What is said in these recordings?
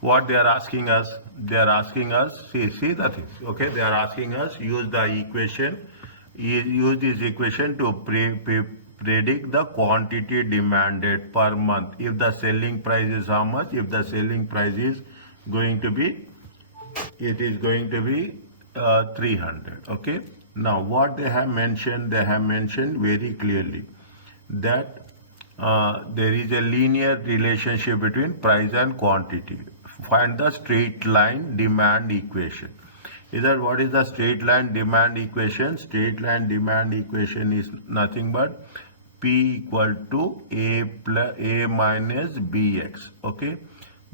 What they are asking us, see the things, okay? They are asking us use the equation, use this equation to predict the quantity demanded per month. If the selling price is how much? If the selling price is going to be, it is going to be 300, okay? Now what they have mentioned very clearly that there is a linear relationship between price and quantity. Find the straight line demand equation. Is that what is the straight line demand equation? Straight line demand equation is nothing but P equal to A minus BX. Okay,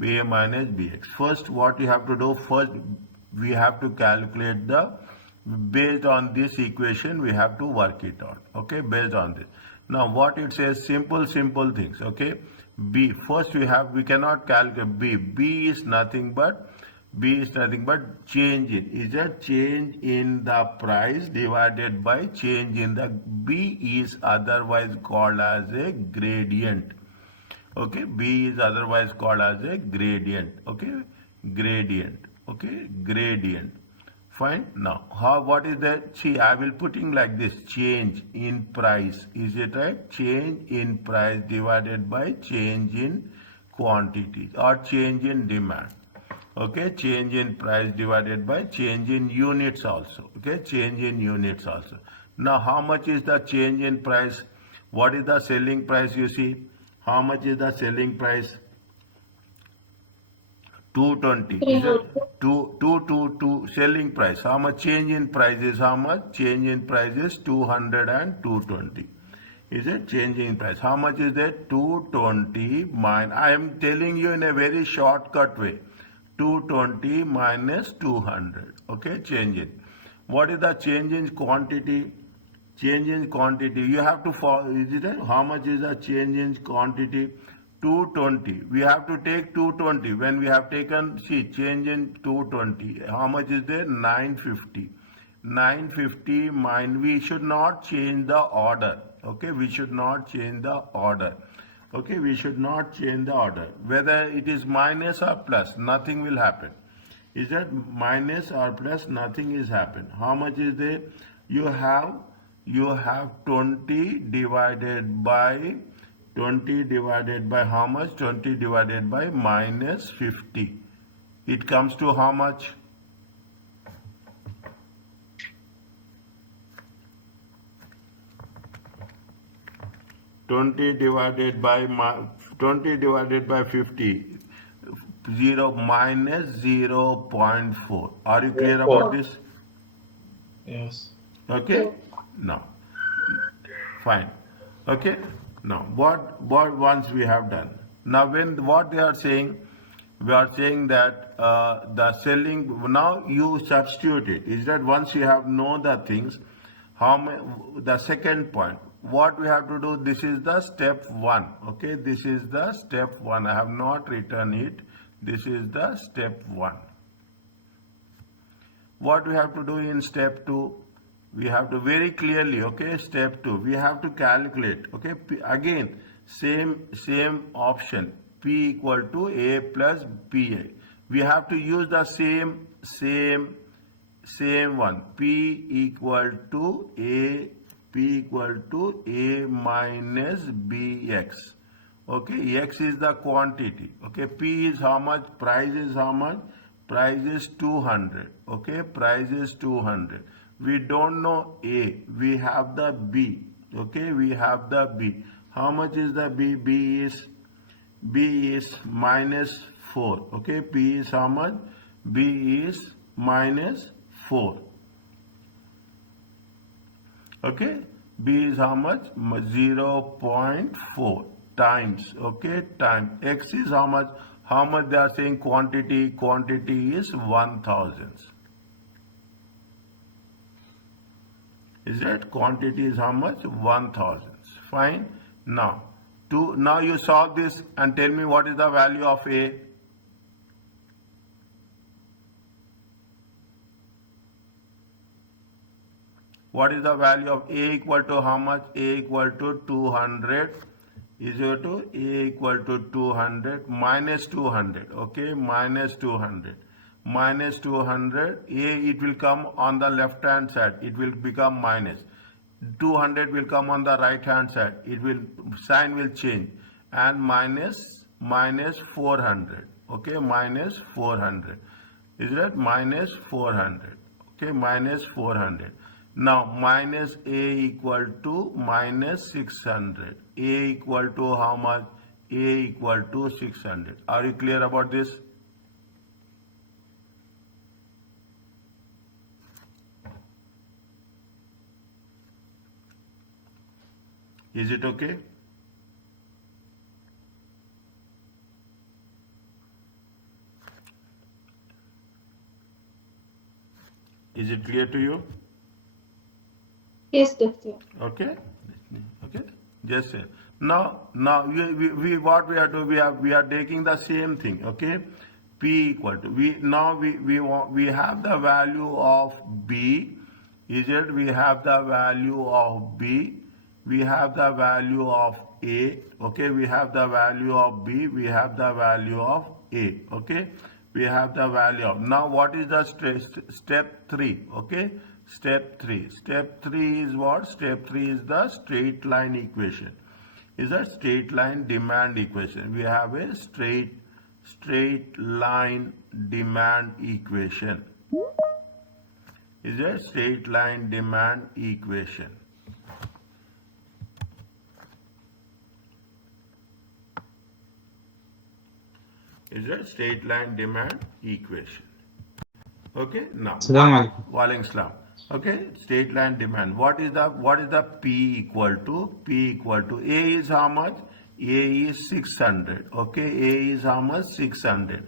A minus BX. First, what you have to do? First, we have to calculate the, based on this equation, we have to work it out. Okay, based on this. Now, what it says? Simple things. Okay, B. First, we cannot calculate B. B is nothing but change in, is that change in the price divided by change in the, B is otherwise called as a gradient. Okay, B is otherwise called as a gradient. Okay, gradient. Okay, gradient. Fine. Now, what is that? See, I will putting like this: change in price. Is it right? Change in price divided by change in quantity or change in demand. Okay, change in price divided by change in units also. Okay, change in units also. Now, how much is the change in price? What is the selling price? You see, how much is the selling price? 220. Is it 222 selling price? How much change in price is? How much change in price is? 200 and 220. Is it change in price? How much is that? 220 minus. I am telling you in a very shortcut way. 220 minus 200. Okay, change in. What is the change in quantity? Change in quantity. You have to follow. Is it right? How much is the change in quantity? 220. We have to take 220. When we have taken, see, change in 220. How much is there? 950. 950 minus. We should not change the order. Okay, we should not change the order. Okay, we should not change the order. Whether it is minus or plus, nothing will happen. Is that minus or plus? Nothing is happen. How much is there? You have 20 divided by how much? 20 divided by minus 50. It comes to how much? 20 divided by 50, 0 minus 0.4. Are you clear about this? Yes. Okay. Now, fine. Okay. Now, what once we have done. Now, what they are saying, we are saying that the selling. Now you substitute it. Is that once you have know the things, the second point. What we have to do, this is the step 1. Okay, this is the step 1. I have not written it. This is the step 1. What we have to do in step 2? We have to very clearly, okay, step 2. We have to calculate, okay, again, same option, P equal to A plus PA. We have to use the same one, P equal to A minus BX. Okay, X is the quantity. Okay, P is how much? Price is how much? Price is 200. Okay, price is 200. We don't know A. We have the B. Okay, we have the B. How much is the B? B is minus 4. Okay, P is how much? B is minus 4. Okay, B is how much? 0.4 times. Okay, time. X is how much? How much they are saying quantity? Quantity is 1000. Is that quantity is how much? 1000. Fine. Now you solve this and tell me what is the value of A. What is the value of A equal to how much? A equal to 200 is equal to A equal to 200 minus 200, okay, minus 200. Minus 200, A, it will come on the left hand side, it will become minus. 200 will come on the right hand side, it will, sign will change, and minus 400, okay, minus 400. Is that minus 400, okay, minus 400. Now minus A equal to minus 600. A equal to how much? A equal to 600. Are you clear about this? Is it okay? Is it clear to you? Yes, doctor. Okay, okay, just say. Now we what we are doing, we are taking the same thing, okay. P equal to, we have the value of B. Is it? We have the value of B, we have the value of A, okay, we have the value of B, we have the value of A, okay, we have the value of. Now what is the step 3, okay? Step 3 is what? Step 3 is the straight line equation. Is a straight line demand equation. We have a straight line demand equation. Is a straight line demand equation. Is a straight line demand equation. Okay, now Walaikum Salam. Okay, straight line demand. What is the P equal to? P equal to A is how much? A is 600. Okay, A is how much? 600.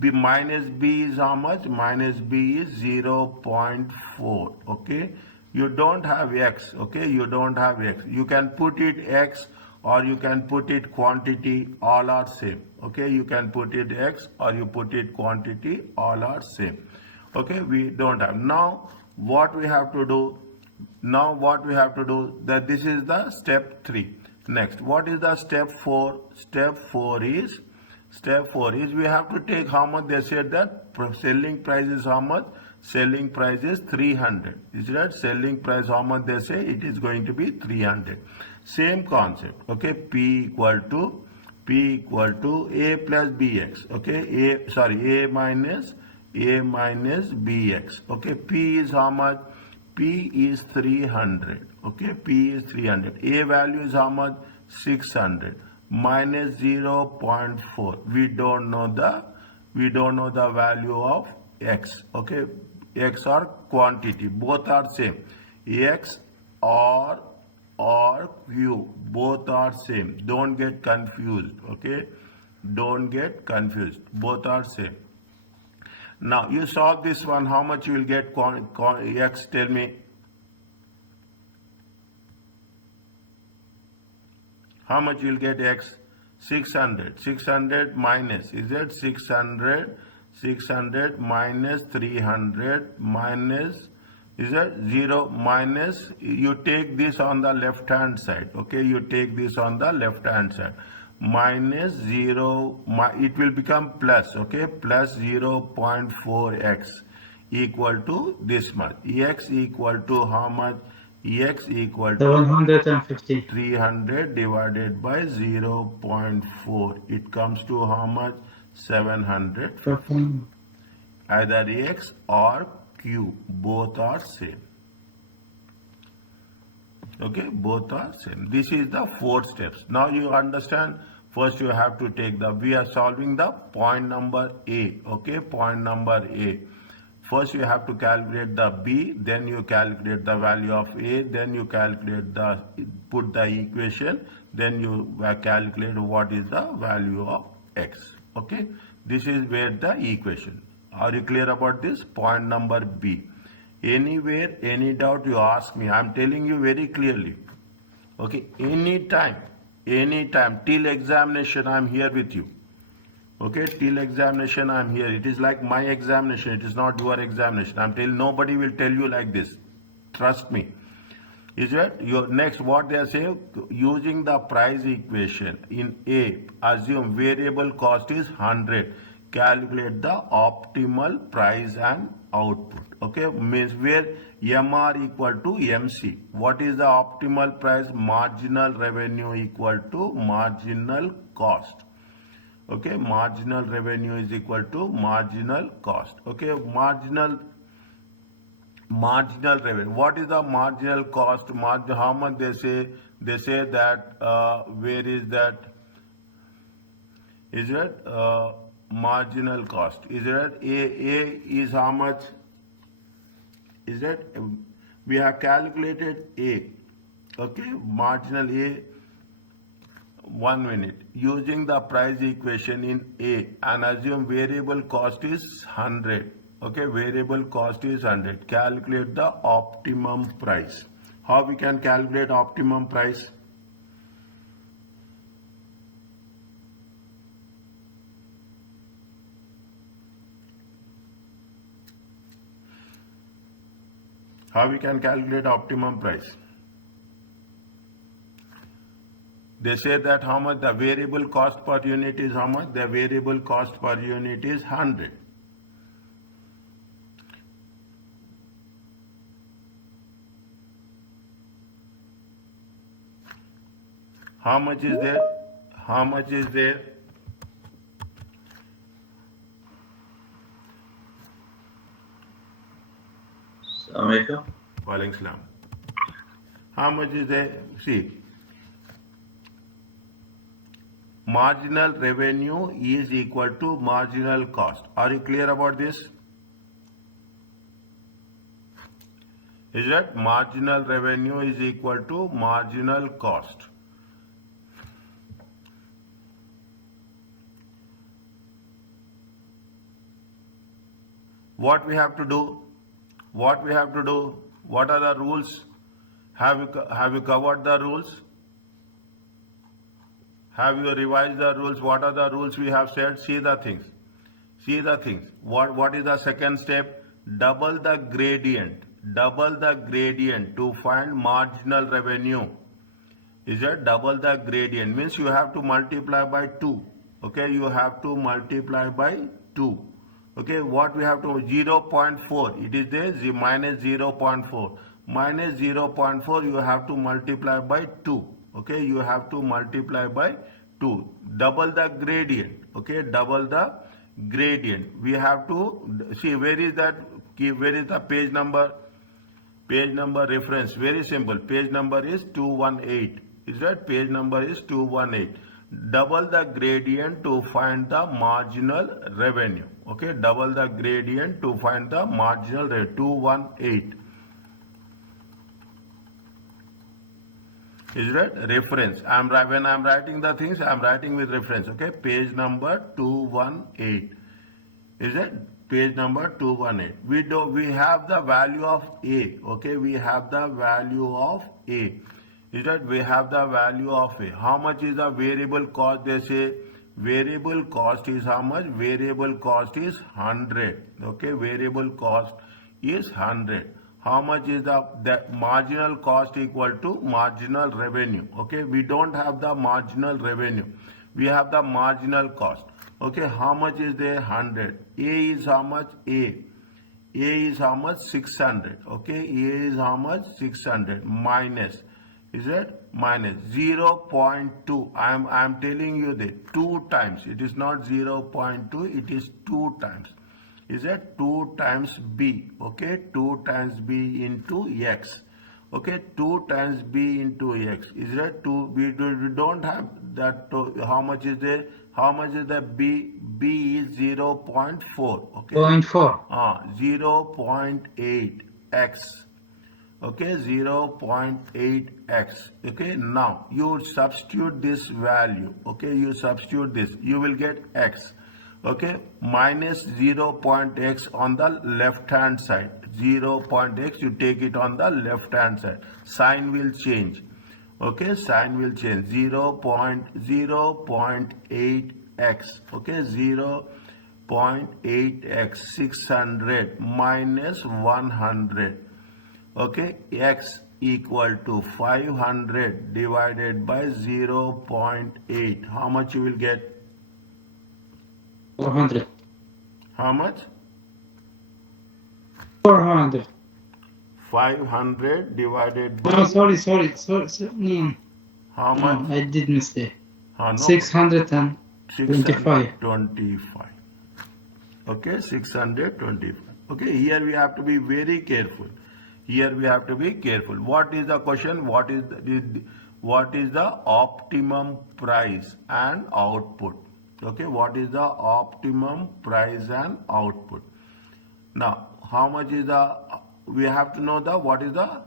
B minus B is how much? Minus B is 0.4. Okay, you don't have X. Okay, you don't have X. You can put it X or you can put it quantity, all are same. Okay, you can put it X or you put it quantity, all are same. Okay, we don't have. Now what we have to do? That this is the step 3. Next, what is the step 4? Step 4 is we have to take how much. They said that selling price is how much? Selling price is 300. Is that selling price how much? They say it is going to be 300. Same concept. Okay, P equal to A plus BX. Okay, A minus bx. Okay, P is how much? P is 300. Okay, P is 300. A value is how much? 600 minus 0.4. We don't know the value of X. Okay, X or quantity, both are same. X or Q, both are same. Don't get confused. Okay, don't get confused. Both are same. Now you solve this one, how much you will get X? Tell me. How much you will get X? 600. 600 minus, is it 600? 600 minus 300 minus, is that 0 minus, you take this on the left hand side. Okay, you take this on the left hand side. Minus 0, it will become plus. Okay, plus 0.4x equal to this much. X equal to how much? X equal to 750. 300 divided by 0.4. It comes to how much? 750. Either X or Q, both are same. Okay, both are same. This is the 4 steps. Now you understand. First you have to take we are solving the point number A. Okay, point number A. First you have to calculate the B, then you calculate the value of A, then you calculate put the equation, then you calculate what is the value of X. Okay, this is where the equation. Are you clear about this? Point number B. Anywhere, any doubt, you ask me. I am telling you very clearly. Okay, anytime, till examination I am here with you. Okay, till examination I am here. It is like my examination. It is not your examination. I am telling, nobody will tell you like this. Trust me. Is it? Your next, what they are saying, using the price equation in A, assume variable cost is 100. Calculate the optimal price and output. Okay, means where MR equal to MC. What is the optimal price? Marginal revenue equal to marginal cost. Okay, marginal revenue is equal to marginal cost. Okay, marginal revenue. What is the marginal cost? How much they say? They say that where is that? Is it marginal cost? Is it A is how much? Is that we have calculated A? Okay, marginal A. 1 minute. Using the price equation in A and assume variable cost is 100. Okay, variable cost is 100. Calculate the optimum price. How we can calculate optimum price? How we can calculate optimum price? They say that how much the variable cost per unit is how much? The variable cost per unit is 100. How much is there? How much is there? Assalamualaikum. Walaikum salam. How much is there? See, marginal revenue is equal to marginal cost. Are you clear about this? Is that marginal revenue is equal to marginal cost? What we have to do? What we have to do? What are the rules? Have you covered the rules? Have you revised the rules? What are the rules we have said? See the things. See the things. What is the second step? Double the gradient. Double the gradient to find marginal revenue. Is it double the gradient? Means you have to multiply by 2. Okay, you have to multiply by 2. Okay, what we have to 0.4. It is there minus 0.4. Minus 0.4 you have to multiply by 2. Okay, you have to multiply by 2. Double the gradient. Okay, double the gradient. We have to see where is that key, where is the page number? Page number reference. Very simple. Page number is 218. Is that page number is 218. Double the gradient to find the marginal revenue. Okay, double the gradient to find the marginal revenue. 218. Is that reference? When I'm writing the things, I'm writing with reference. Okay, page number 218. Is it page number 218? We have the value of A. Okay, we have the value of A. Is that we have the value of A? How much is the variable cost? They say variable cost is how much? Variable cost is 100. Okay, variable cost is 100. How much is the marginal cost equal to marginal revenue? Okay, we don't have the marginal revenue. We have the marginal cost. Okay, how much is there? 100. A is how much? A is how much? 600. Okay, A is how much? 600 minus. Is it minus 0.2? I'm telling you that 2 times. It is not 0.2. It is 2 times. Is it 2 times B? Okay, 2 times B into X. Okay, 2 times B into X. Is that 2? We don't have that. How much is there? How much is the B? B is 0.4. Okay. 0.4. 0.8 X. Okay, 0.8x. Okay, now you substitute this value. Okay, you substitute this, you will get x. Okay, minus 0.x on the left hand side. 0.x, you take it on the left hand side. Sign will change. Okay, sign will change. 0.8x. Okay, 0.8x. 600 minus 100. Okay, x equal to 500 divided by 0.8. How much you will get? 400. How much? 400. 500 divided No, by sorry. No, how no, much? I did mistake. No, 625. 625. Okay, 625. Okay, here we have to be very careful. Here we have to be careful. What is the question? What is the optimum price and output? Okay, what is the optimum price and output? Now, how much is we have to know what is the,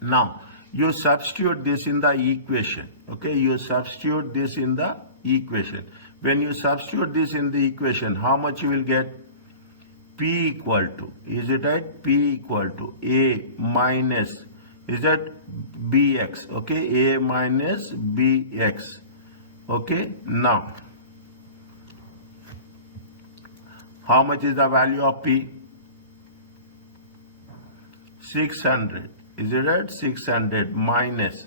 now you substitute this in the equation. Okay, you substitute this in the equation. When you substitute this in the equation, how much you will get? P equal to, is it right? P equal to A minus, is that BX? Okay, A minus BX. Okay, now how much is the value of P? 600. Is it right? 600 minus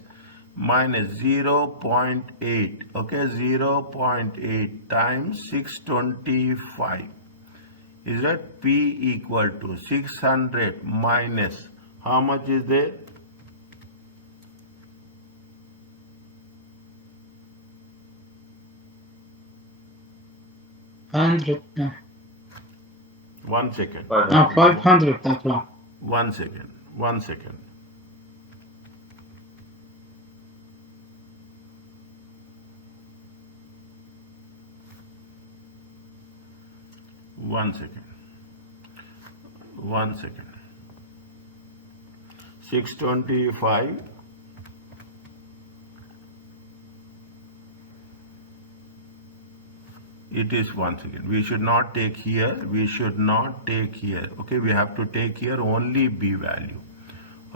0.8. Okay, 0.8 times 625. Is that P equal to 600 minus how much is there? Hundred. No, 1 second. 500. That one. 1 second. 1 second. One second. 1 second. 625 it is 1 second. We should not take here. Okay, we have to take here only B value.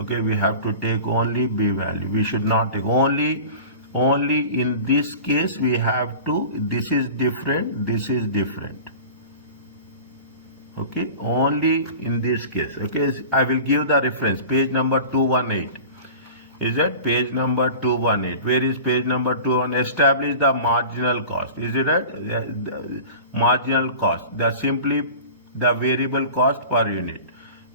Okay, we have to take only B value. We should not take only in this case we have to, this is different. Okay, only in this case. Okay, I will give the reference, page number 218. Is that page number 218? Where is page number 218? Establish the marginal cost. Is it right? The marginal cost. That's simply the variable cost per unit.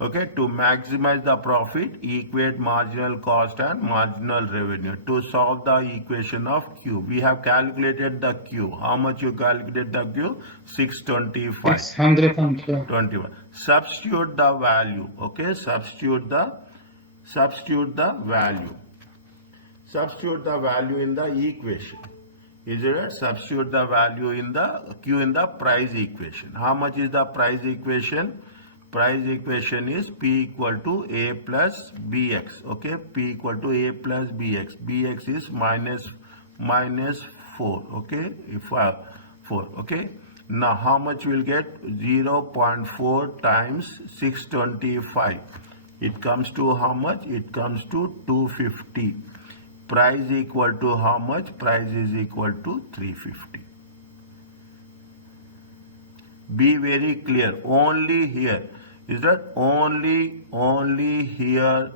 Okay, to maximize the profit, equate marginal cost and marginal revenue. To solve the equation of Q, we have calculated the Q. How much you calculate the Q? 625. 621. Substitute the value. Okay, substitute the value. Substitute the value in the equation. Is it right? Substitute the value in the Q in the price equation. How much is the price equation? Price equation is P equal to A plus BX. Okay, P equal to A plus BX. BX is minus 4. Okay, if 4. Okay, now how much will get? 0.4 times 625. It comes to how much? It comes to 250. Price equal to how much? Price is equal to 350. Be very clear. Only here. Is that only here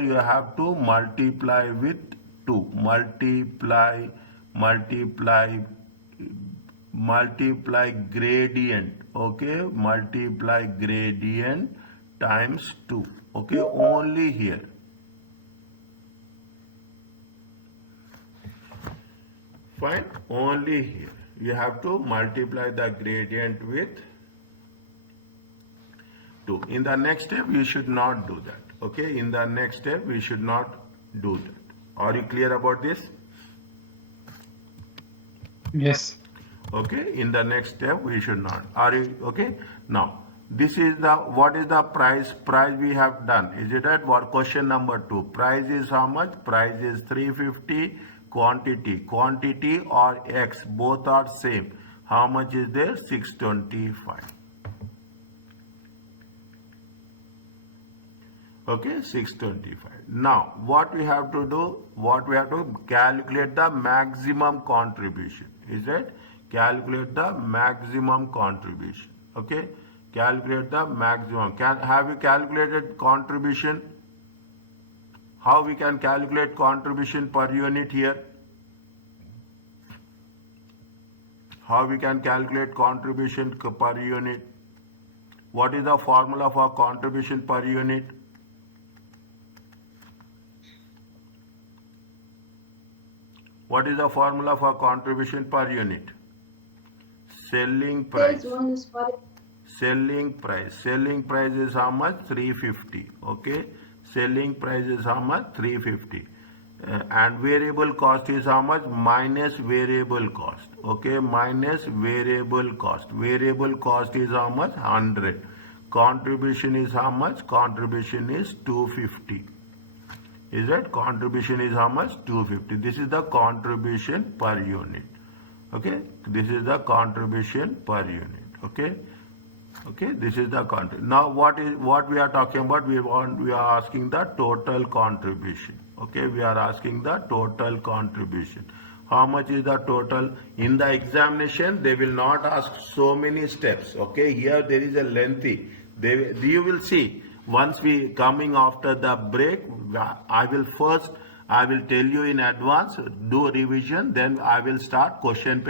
you have to multiply with 2. Multiply gradient. Okay, multiply gradient times 2. Okay, only here. Fine, only here. You have to multiply the gradient with 2. In the next step, you should not do that. Okay, in the next step, we should not do that. Are you clear about this? Yes. Okay, in the next step, we should not. Are you okay? Now, this is the, what is the price? Price we have done. Is it right? What question number 2? Price is how much? Price is 350. Quantity or X, both are same. How much is there? 625. Okay, 625. Now, what we have to do? What we have to calculate the maximum contribution. Is it? Calculate the maximum contribution. Okay, Calculate the maximum. Have you calculated contribution? How we can calculate contribution per unit here? How we can calculate contribution per unit? What is the formula for contribution per unit? What is the formula for contribution per unit? Selling price. Selling price. Selling price is how much? 350. Okay. Selling price is how much? 350. And variable cost is how much? Minus variable cost. Okay. Minus variable cost. Variable cost is how much? 100. Contribution is how much? Contribution is 250. Is that contribution is how much? 250. This is the contribution per unit. Okay. This is the contribution per unit. Okay. Okay, this is the contribution. Now what we are talking about? We are asking the total contribution. Okay, we are asking the total contribution. How much is the total? In the examination, they will not ask so many steps. Okay, here there is a lengthy. You will see once we coming after the break. I will tell you in advance, do revision, then I will start question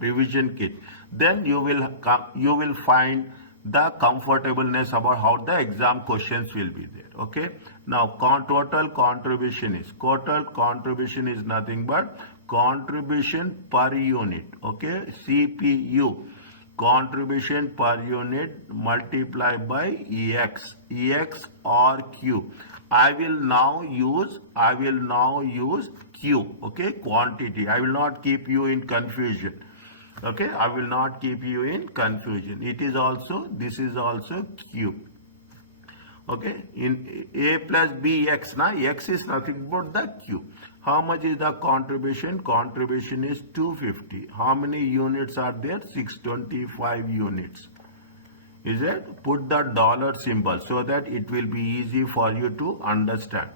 revision kit. Then you will find the comfortableness about how the exam questions will be there. Okay. Now total contribution is nothing but contribution per unit. Okay. CPU. Contribution per unit multiplied by EX or Q. I will now use Q. Okay. Quantity. I will not keep you in confusion. Okay, I will not keep you in confusion. This is also Q. Okay, in A plus B X, now X is nothing but the Q. How much is the contribution? Contribution is 250. How many units are there? 625 units. Is it? Put the dollar symbol so that it will be easy for you to understand.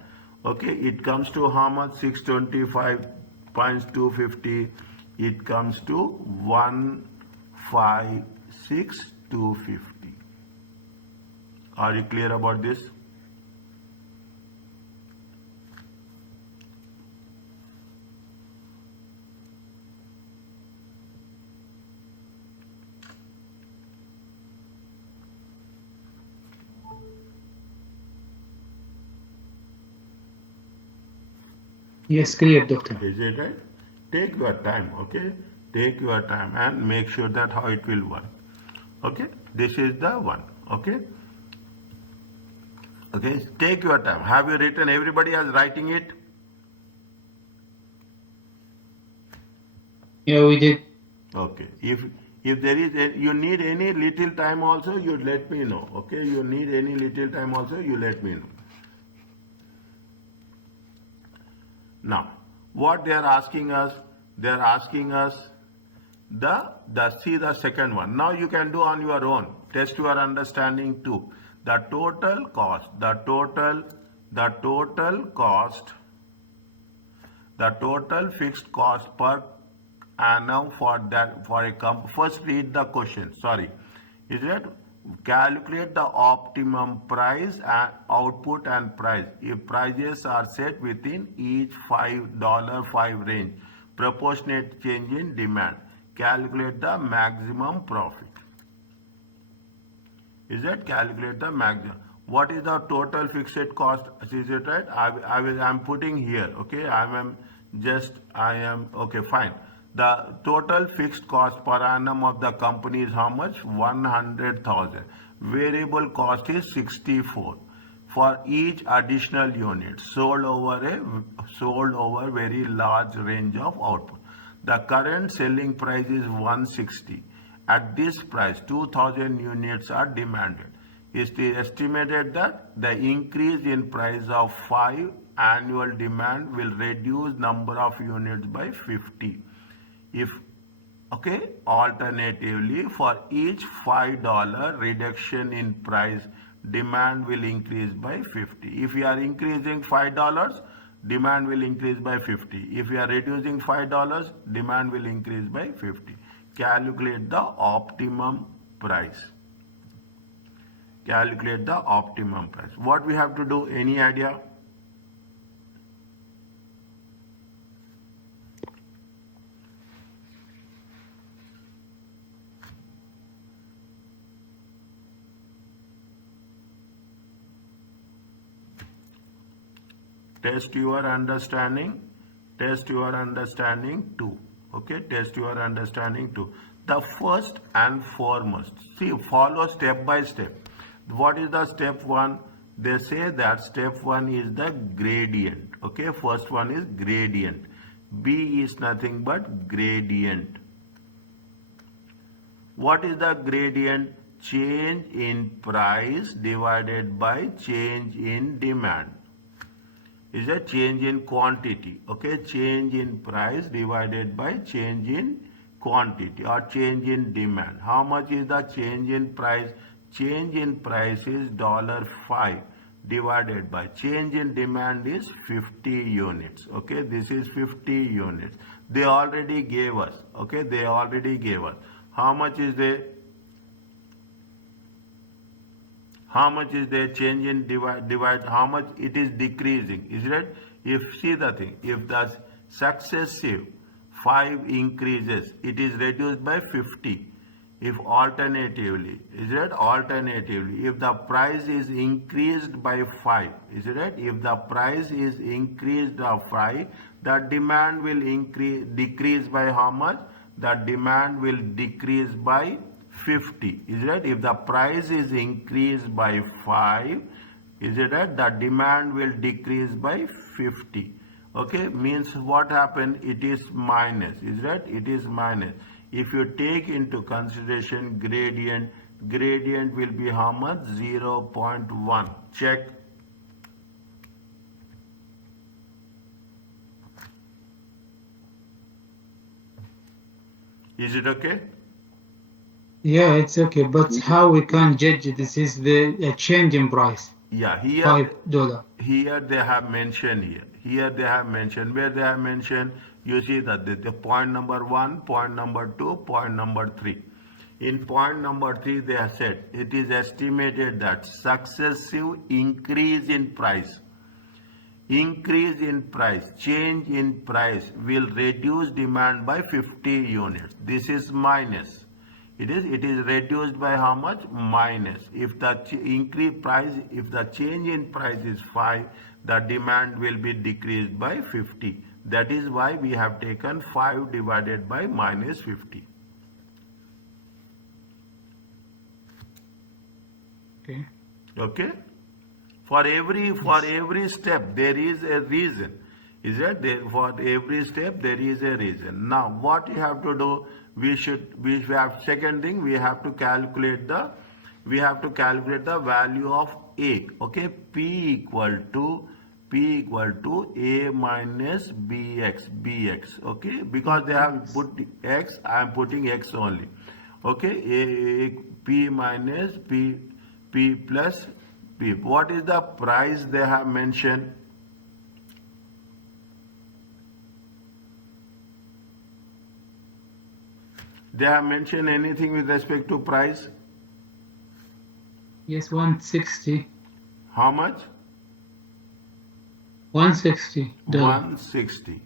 Okay, it comes to how much? 625 times 250. It comes to 156,250. Are you clear about this? Yes, clear, doctor. Is it right? Take your time, okay? Take your time and make sure that how it will work. Okay? This is the one. Okay? Okay, take your time. Have you written? Everybody is writing it? Yeah, we did. Okay. If there is you need any little time also, you let me know. Okay? You need any little time also, you let me know. Now, what they are asking us? They are asking us see the second one. Now you can do on your own. Test your understanding too. The total cost fixed cost per annum for a company. First read the question. Sorry. Is it? Calculate the optimum price and output and price if prices are set within each $5 range. Proportionate change in demand. Calculate the maximum profit. Is it? Calculate the maximum. What is the total fixed cost? Is it right? I'm putting here. Okay. Okay, fine. The total fixed cost per annum of the company is how much? 100,000. Variable cost is 64 for each additional unit sold over very large range of output. The current selling price is 160. At this price, 2,000 units are demanded. It is estimated that the increase in price of 5 annual demand will reduce number of units by 50. Alternatively, for each $5 reduction in price, demand will increase by 50. If you are increasing $5, demand will increase by 50. If you are reducing $5, demand will increase by 50. Calculate the optimum price. calculate the optimum price. What we have to do? Any idea? Test your understanding. Test your understanding too. Okay, test your understanding too. The first and foremost, see, follow step by step. What is the step one? They say that step one is the gradient. Okay, first one is gradient. B is nothing but gradient. What is the gradient? Change in price divided by change in demand. Is a change in quantity. Okay, change in price divided by change in quantity or change in demand. How much is the change in price? Change in price is $5 divided by change in demand is 50 units. Okay, this is 50 units. They already gave us. Okay, they already gave us. How much is the change in divide, how much it is decreasing, is it? If, see the thing, if the successive 5 increases, it is reduced by 50. If alternatively, is it? Alternatively, if the price is increased by 5, is it? If the price is increased by 5, the demand will decrease by how much? The demand will decrease by 50. Is it right? If the price is increased by 5, is it right? The demand will decrease by 50. Okay, means what happened? It is minus. Is it right? It is minus. If you take into consideration gradient, gradient will be how much? 0.1. Check. Is it okay? Yeah, it's okay, but how we can judge this is the change in price? Yeah, here $5. Here they have mentioned here. Here they have mentioned, where they have mentioned, you see that the point number 1, point number 2, point number 3. In point number 3, they have said it is estimated that successive increase in price, change in price will reduce demand by 50 units. This is minus. It is reduced by how much? Minus. If the increase price, if the change in price is 5, the demand will be decreased by 50. That is why we have taken 5 divided by minus 50. Okay. Okay. For every step there is a reason. Is it? For every step there is a reason. Now what you have to do? We have, second thing, we have to calculate the value of A. Okay, P equal to A minus BX. Okay, because they have put X, I am putting X only. Okay, P minus P plus P. What is the price they have mentioned? They have mentioned anything with respect to price? Yes, 160. How much? $160. 160.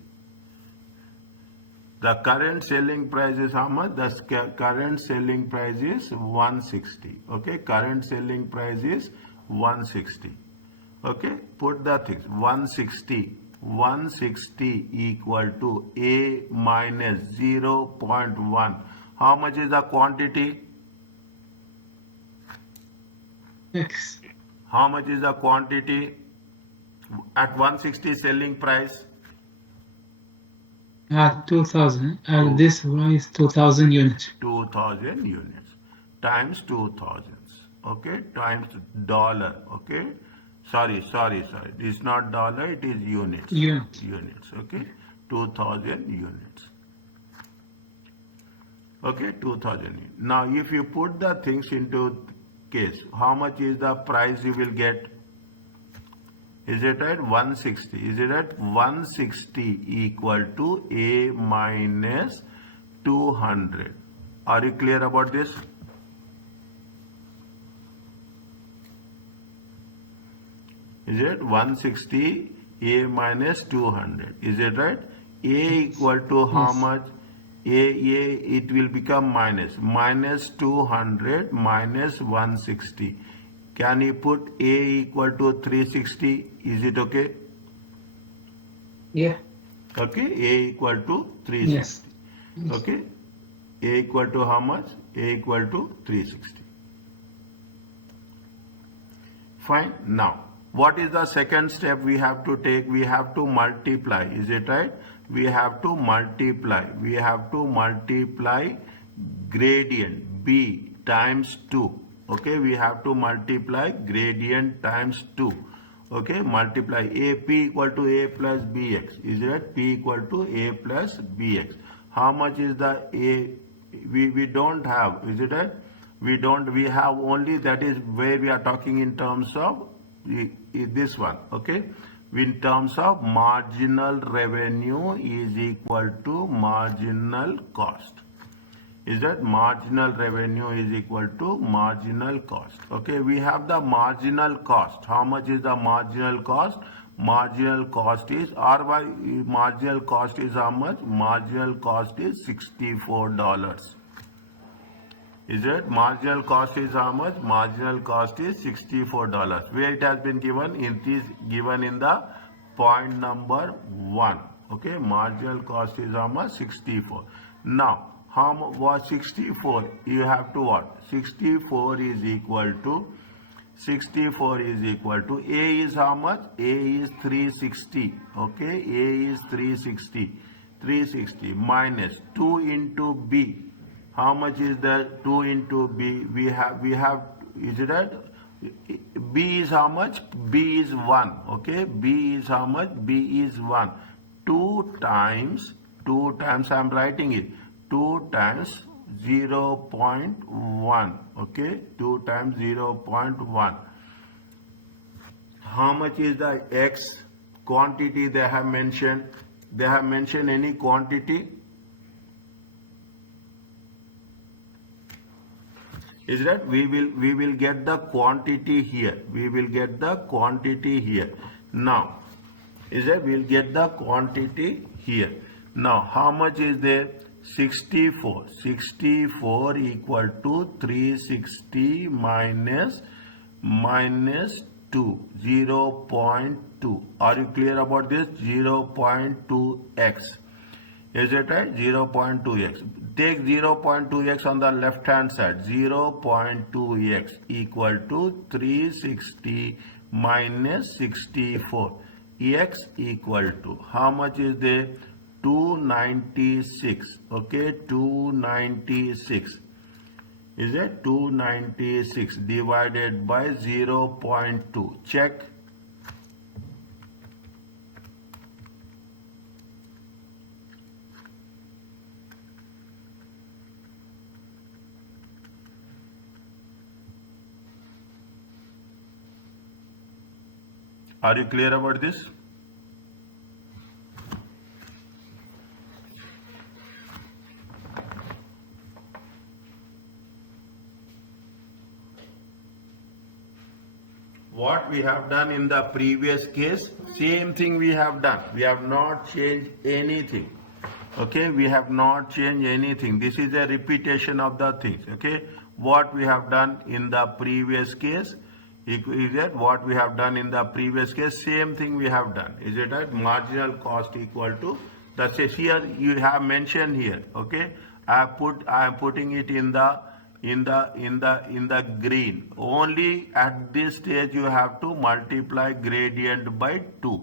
The current selling price is how much? The current selling price is 160. Okay, current selling price is 160. Okay, put the things. 160 equal to A minus 0.1. How much is the quantity? X. How much is the quantity at 160 selling price? At 2,000. At this price, 2,000 units. 2,000 units times 2,000. Okay, times dollar. Okay, sorry. It's not dollar. It is units. Units. Okay, 2,000 units. Okay, 2,000. Now, if you put the things into case, how much is the price you will get? Is it at 160? Is it at 160 equal to A minus 200? Are you clear about this? Is it 160 A minus 200? Is it right? A equal to how Yes. much? A, it will become minus 200 minus 160. Can you put A equal to 360? Is it okay? Yeah. Okay, A equal to 360. Yes. Yes. Okay, A equal to how much? A equal to 360. Fine. Now, what is the second step we have to take? We have to multiply. Is it right? We have to multiply. We have to multiply gradient B times 2. Okay, we have to multiply gradient times 2. Okay, multiply A, P equal to A plus BX. Is it? P equal to A plus BX. How much is the A? We don't have. Is it right? We have only, that is where we are talking in terms of this one. Okay, in terms of marginal revenue is equal to marginal cost. Is that marginal revenue is equal to marginal cost? Okay, we have the marginal cost. How much is the marginal cost? Marginal cost is RY. Marginal cost is how much? Marginal cost is $64. Is it? Marginal cost is how much? Marginal cost is $64. Where it has been given? It is given in the point number 1. Okay, marginal cost is how much? 64. Now, how much was 64? You have to what? 64 is equal to A is how much? A is 360. Okay, A is 360. 360 minus 2 into B. How much is that? 2 into B. We have, is it right? B is how much? B is 1. Okay, B is how much? B is 1. 2 times I am writing it. 2 times 0.1. Okay, 2 times 0.1. How much is the X quantity they have mentioned? They have mentioned any quantity? Is that we will get the quantity here. We will get the quantity here. Now, is that we'll get the quantity here. Now, how much is there? 64. 64 equal to 360 minus 2, 0.2. Are you clear about this? 0.2x. Is it right? 0.2x. Take 0.2x on the left hand side. 0.2x equal to 360 minus 64. X equal to how much is there? 296. Okay, 296. Is it? 296 divided by 0.2. Check. Are you clear about this? What we have done in the previous case, same thing we have done. We have not changed anything. Okay, we have not changed anything. This is a repetition of the things. Okay, what we have done in the previous case, is that what we have done in the previous case? Same thing we have done. Is it right? Marginal cost equal to, that's here you have mentioned here. Okay, I am putting it in the green. Only at this stage you have to multiply gradient by 2.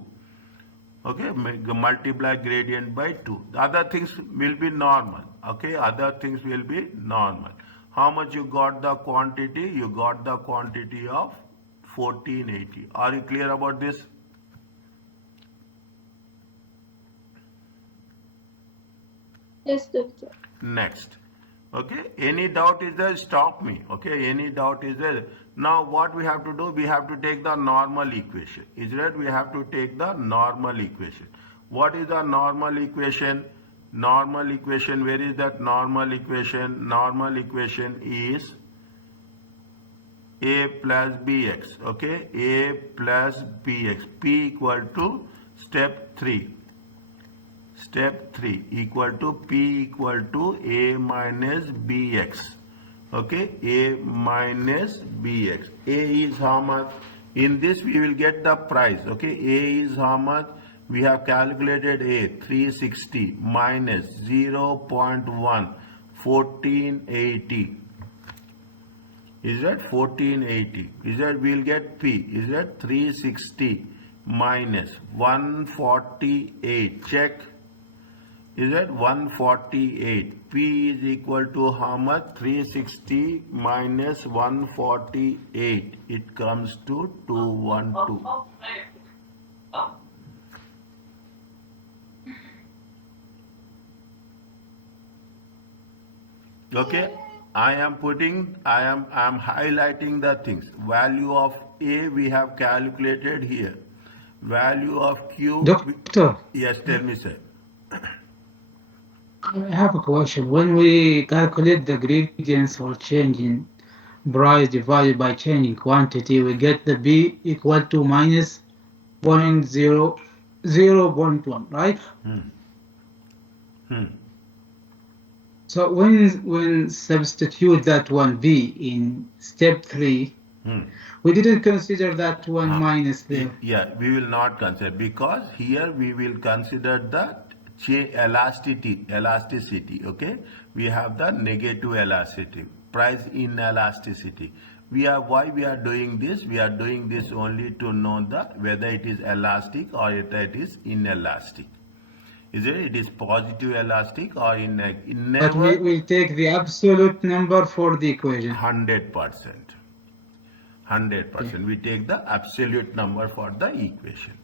Okay, multiply gradient by 2. The other things will be normal. Okay, other things will be normal. How much you got the quantity? You got the quantity of 1480. Are you clear about this? Yes, doctor. Next. Okay, any doubt is there? Stop me. Okay, any doubt is there? Now what we have to do? We have to take the normal equation. Is that we have to take the normal equation. What is the normal equation? Normal equation, where is that normal equation? Normal equation is A plus bx, okay, A plus bx, P equal to step 3. Step 3 equal to P equal to A minus bx, okay, A minus bx. A is how much? In this we will get the price, okay, A is how much? We have calculated A, 360 minus 0.1, 1480. Is that 1480? Is that we'll get P? Is that 360 minus 148? Check. Is that 148? P is equal to how much? 360 minus 148. It comes to 212. Okay. I am highlighting the things. Value of A we have calculated here. Value of Q. Doctor, Yes, tell me, sir. I have a question. When we calculate the gradients for changing price divided by changing quantity, we get the B equal to minus 0.1, right? So when substitute that one B in step 3, we didn't consider that one minus there. Yeah, we will not consider because here we will consider the elasticity, okay? We have the negative elasticity, price inelasticity. Why we are doing this? We are doing this only to know whether it is elastic or whether it is inelastic. It is positive elastic or never. But we will take the absolute number for the equation. 100%. 100%. We take the absolute number for the equation.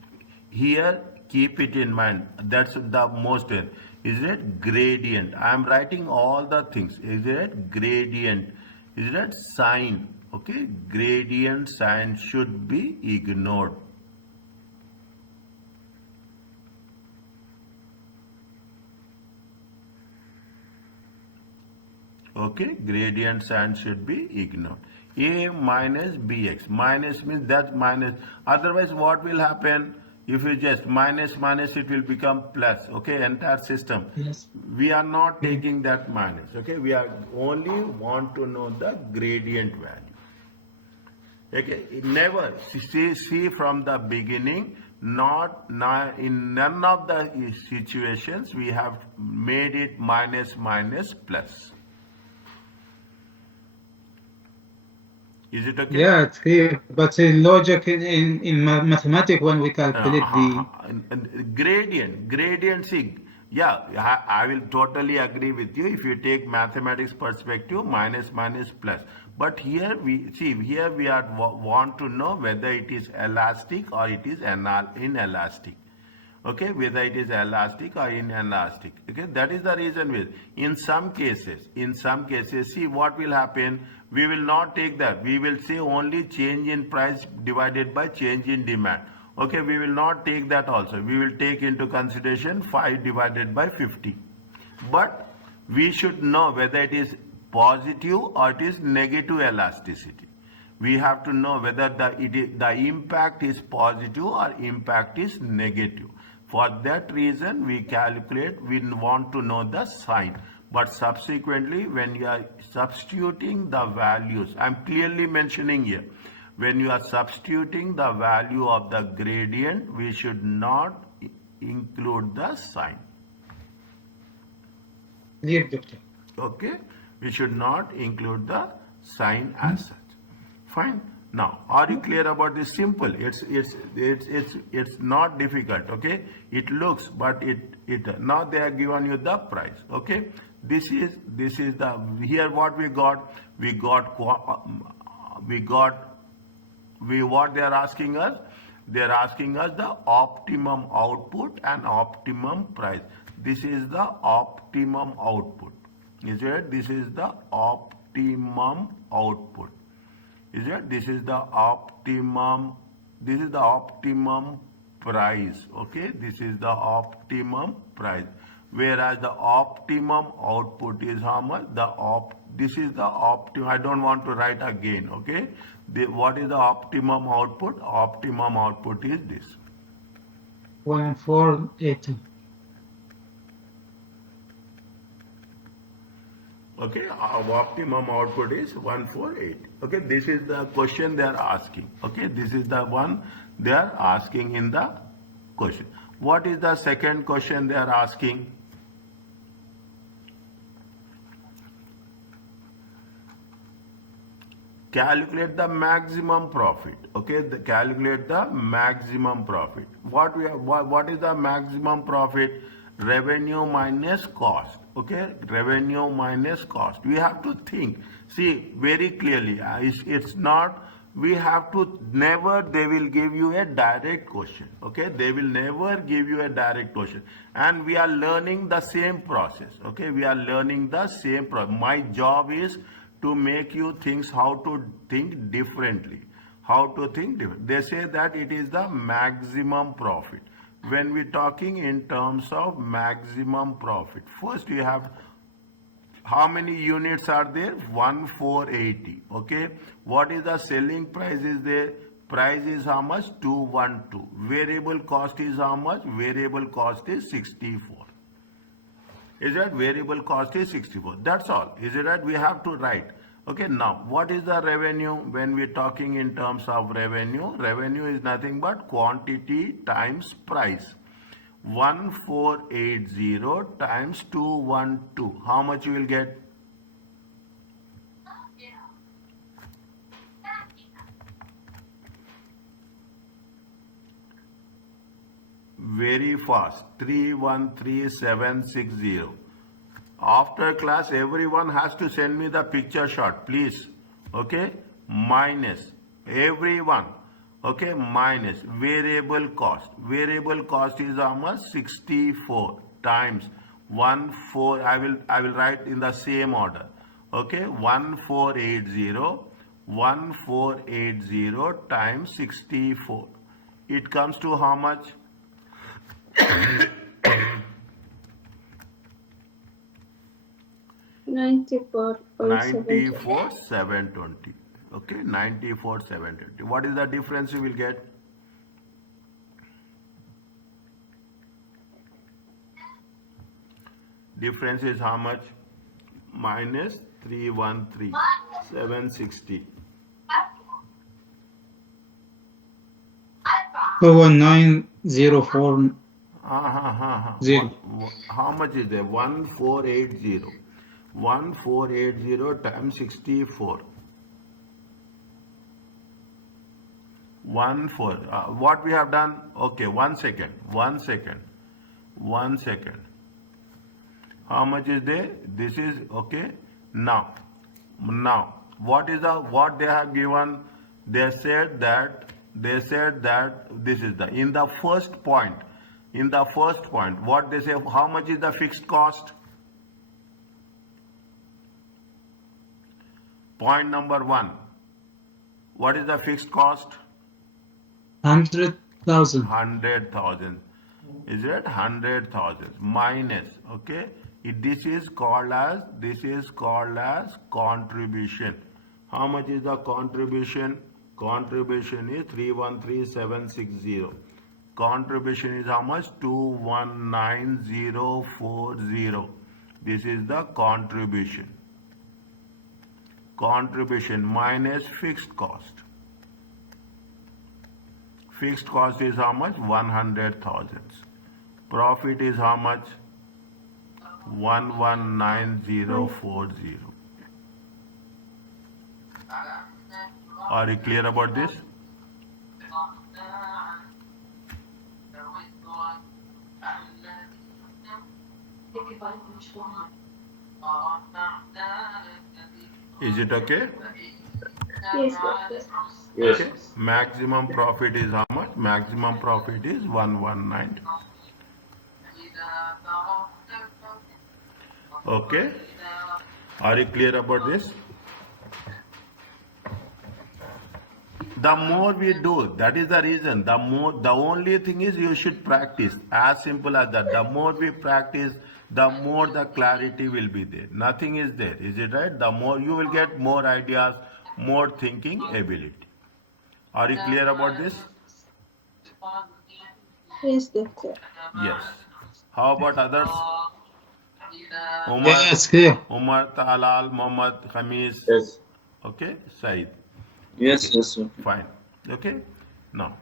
Here, keep it in mind. That's the most. Is it gradient? I am writing all the things. Is it gradient? Is it sign? Okay, gradient sign should be ignored. Okay, gradient sign should be ignored. A minus bx. Minus means that minus. Otherwise, what will happen? If you just minus, it will become plus. Okay, entire system. Yes. We are not taking that minus. Okay, we are only want to know the gradient value. Okay, never see from the beginning. Not in none of the situations we have made it minus plus. Is it okay? Yeah, it's clear. But in logic, in mathematics, when we calculate the gradient, see, yeah, I will totally agree with you. If you take mathematics perspective, minus plus. But here we are want to know whether it is elastic or it is inelastic. Okay, whether it is elastic or inelastic. Okay, that is the reason with in some cases, see what will happen. We will not take that. We will say only change in price divided by change in demand. Okay, we will not take that also. We will take into consideration 5 divided by 50. But we should know whether it is positive or it is negative elasticity. We have to know whether the impact is positive or impact is negative. For that reason, we want to know the sign. But subsequently, when you are substituting the values, I am clearly mentioning here, when you are substituting the value of the gradient, we should not include the sign. clear, doctor. Okay, we should not include the sign as such. Fine. Now, are you clear about this? Simple. It's not difficult. Okay. It looks, but it now they are given you the price. Okay. This is the here what we got. What they are asking us. They are asking us the optimum output and optimum price. This is the optimum output. Is it? This is the optimum output. Is it? This is the optimum price. Okay, this is the optimum price. Whereas the optimum output is how much? This is the optimum. I don't want to write again. Okay, What is the optimum output? Optimum output is this. 1480. Okay, our optimum output is 148. Okay, this is the question they are asking. Okay, this is the one they are asking in the question. What is the second question they are asking? Calculate the maximum profit. Okay, calculate the maximum profit. What is the maximum profit? Revenue minus cost. Okay, revenue minus cost. We have to think. See very clearly. It's not. We have to never. They will give you a direct question. Okay, they will never give you a direct question. And we are learning the same process. Okay, we are learning the same process. My job is to make you think how to think differently. How to think different. They say that it is the maximum profit. When we're talking in terms of maximum profit, first you have how many units are there? 1480. Okay. What is the selling price is there? Price is how much? 212. Variable cost is how much? Variable cost is 64. Is that variable cost is 64? That's all. Is it right? We have to write. Okay, now what is the revenue? When we're talking in terms of revenue, revenue is nothing but quantity times price. 1480 times 212. How much you will get? Very fast. 313760. After class, everyone has to send me the picture shot, please. Okay, minus everyone. Okay, minus variable cost. Variable cost is how much? 64 times 14. I will write in the same order. Okay, 1480 times 64. It comes to how much? 94,720. Okay, 94,720. What is the difference you will get? Difference is how much? Minus 313,760. 41904. How much is there? 1480. 1480 times 64. 14. What we have done? Okay, 1 second. 1 second. 1 second. How much is there? This is okay. Now, what is what they have given? They said that this is the in the first point. In the first point, what they say? How much is the fixed cost? Point number 1. What is the fixed cost? 100,000. 100,000. Is it 100,000 minus? Okay. This is called as contribution. How much is the contribution? Contribution is 313760. Contribution is how much? 219040. This is the contribution. Contribution minus fixed cost. Fixed cost is how much? 100,000. Profit is how much? 119040. Are you clear about this? Is it okay? Yes, doctor. Yes. Okay. Maximum profit is how much? Maximum profit is 119. Okay. Are you clear about this? The more we do, that is the reason. The only thing is you should practice. As simple as that. The more we practice, the more the clarity will be there. Nothing is there. Is it right? The more you will get more ideas, more thinking ability. Are you clear about this? Yes, doctor. Yes. How about others? Umar, Yes, clear. Umar, Talal, Mohammed, Khamis. Yes. Okay, Said. Yes, Okay, yes, okay. fine. Okay, now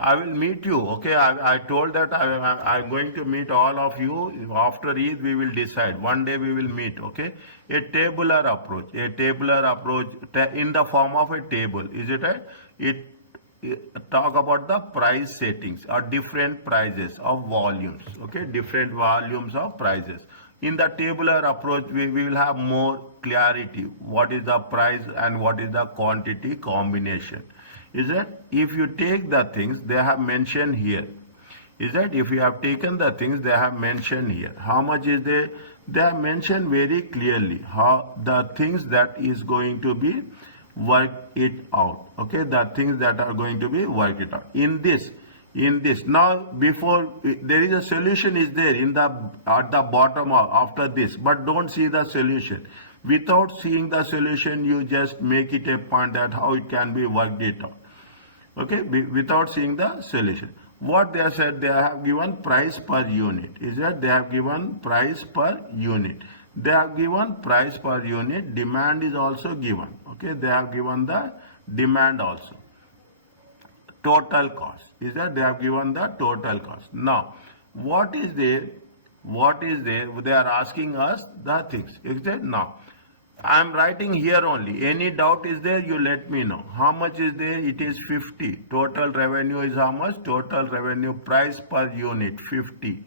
I will meet you. Okay, I told that I'm going to meet all of you. After Eid, we will decide. One day we will meet. Okay, a tabular approach. A tabular approach in the form of a table. Is it right? It talk about the price settings or different prices of volumes. Okay, different volumes of prices. In the tabular approach, we will have more clarity. What is the price and what is the quantity combination? Is that if you take the things they have mentioned here, is that if you have taken the things they have mentioned here, how much is they have mentioned very clearly how the things that is going to be work it out. Okay, the things that are going to be work it out in this now. Before there is a solution is there in the at the bottom of after this, but don't see the solution. Without seeing the solution, you just make it a point that how it can be worked it out. Okay, without seeing the solution. What they have said, they have given price per unit. Is that they have given price per unit. They have given price per unit. Demand is also given. Okay, they have given the demand also. Total cost. Is that they have given the total cost. Now, what is there? What is there? They are asking us the things. Is that now? I am writing here only. Any doubt is there, you let me know. How much is there? It is 50. Total revenue is how much? Total revenue price per unit 50.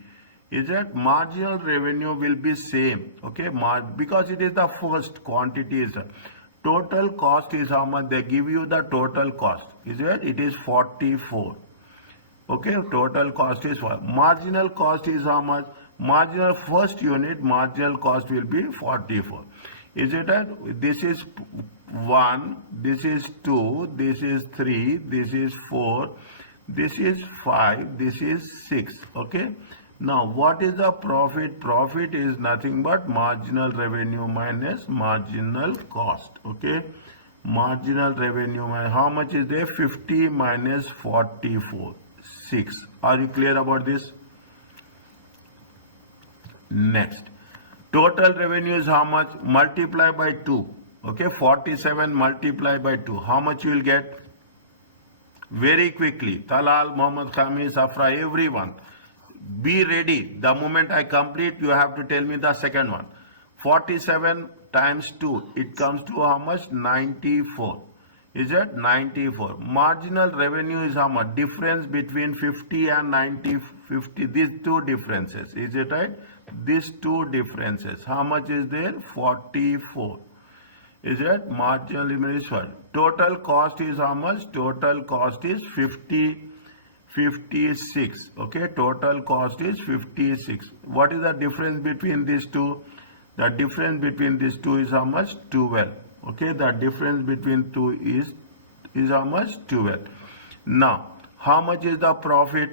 Is that marginal revenue will be same? Okay, because it is the first quantity is total cost is how much? They give you the total cost. Is it? It is 44. Okay, total cost is what? Marginal cost is how much? Marginal first unit marginal cost will be 44. Is it right? This is 1, this is 2, this is 3, this is 4, this is 5, this is 6. Okay. Now what is the profit? Profit is nothing but marginal revenue minus marginal cost. Okay. Marginal revenue minus how much is there? 50 minus 44. 6. Are you clear about this? Next. Total revenue is how much? Multiply by 2. Okay, 47 multiply by 2. How much you will get? Very quickly. Talal, Mohammed, Khamis, Afra, everyone. Be ready. The moment I complete, you have to tell me the second one. 47 times 2. It comes to how much? 94. Is it? 94. Marginal revenue is how much? Difference between 50 and 90, 50. These two differences. Is it right? These two differences. How much is there? 44. Is it? Marginal revenue is what? Total cost is how much? Total cost is 56. Okay, total cost is 56. What is the difference between these two? The difference between these two is how much? 12. Okay, the difference between two is how much? 12. Now, how much is the profit?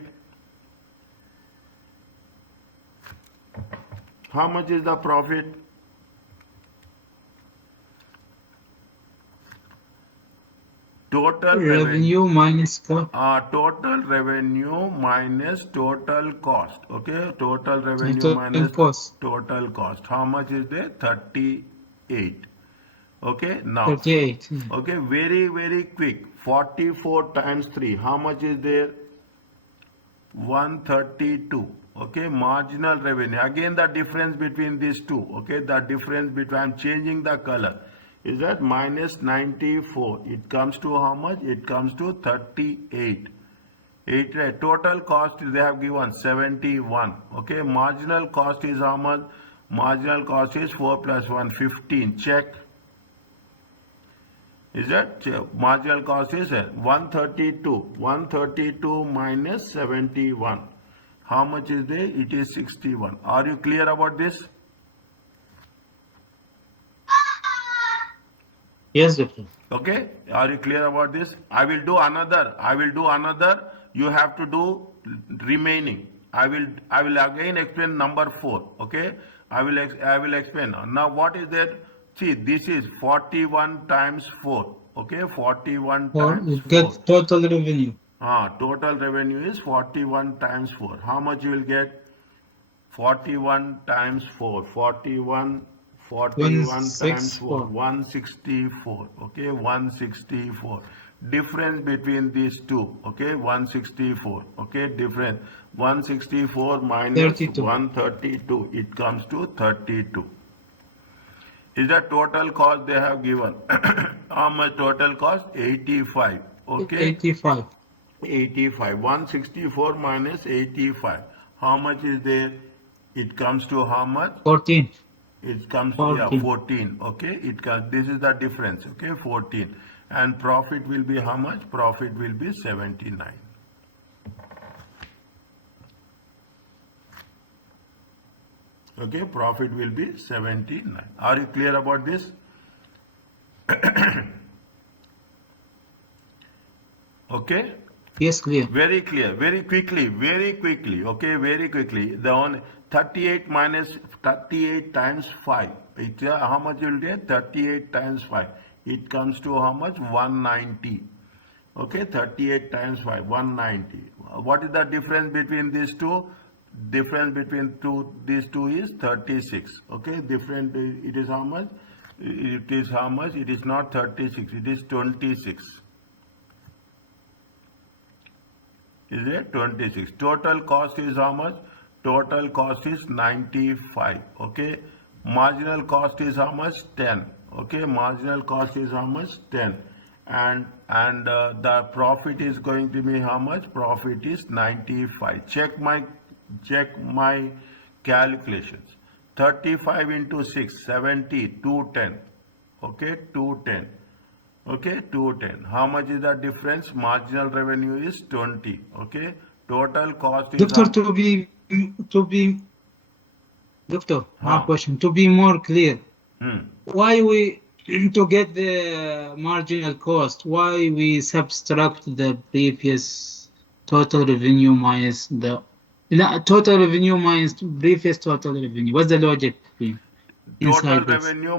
How much is the profit? Total Revenue minus cost. Total revenue minus total cost. Okay, total revenue Total minus cost. total cost. How much is there? 38. Okay, now 38. okay, very quick. 44 times 3. How much is there? 132. Okay, marginal revenue. Again, the difference between these two. Okay, the difference between, I'm changing the color. Is that minus 94? It comes to how much? It comes to 38. Right. Total cost they have given 71. Okay, marginal cost is how much? Marginal cost is 4 plus 1, 15. Check. Is that marginal cost is 132. 132 minus 71. How much is there? It is 61. Are you clear about this? Yes, doctor. Okay, are you clear about this? I will do another. You have to do remaining. I will again explain number 4. Okay, I will explain now. What is that? See, this is 41 times 4. Okay, 41 Or times you 4. get total revenue. Total revenue is 41 times 4. How much you will get? 41 times 4. 41 times 4. 164. 164. Okay, 164. Difference between these two. Okay, 164. Okay, difference. 164 minus 32. 132. It comes to 32. Is the total cost they have given? How much total cost? 85. Okay. 85. 85. 164 minus 85. How much is there? It comes to how much? 14. It comes to 14. 14. Okay. It comes. This is the difference. Okay. 14. And profit will be how much? Profit will be 79. Okay. Profit will be 79. Are you clear about this? Okay. Yes, clear. Very clear, very quickly, okay, very quickly. The on 38 minus 38 times 5. How much you will get? 38 times 5. It comes to how much? 190. Okay, 38 times 5, 190. What is the difference between these two? Difference between these two is 36. Okay, different, it is how much? It is how much? It is not 36, it is 26. Is it 26? Total cost is how much? Total cost is 95. Okay. Marginal cost is how much? 10. Okay. Marginal cost is how much? 10. And the profit is going to be how much? Profit is 95. Check my calculations. 35 into 6, 70, 210. Okay. 210. Okay, 210. How much is the difference? Marginal revenue is 20. Okay, total cost is Doctor, Doctor, my question, to be more clear, why we, to get the marginal cost, why we subtract the previous total revenue minus total revenue minus previous total revenue? What's the logic inside total this? revenue,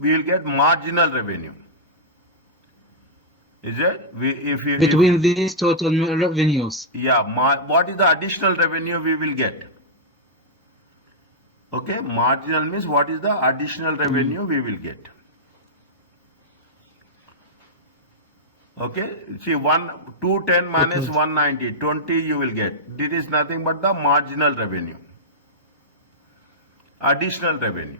we will get marginal revenue. Is it? Between these total revenues. Yeah, what is the additional revenue we will get? Okay, marginal means what is the additional revenue we will get? Okay, see 210 minus 190, 20 you will get. This is nothing but the marginal revenue. Additional revenue.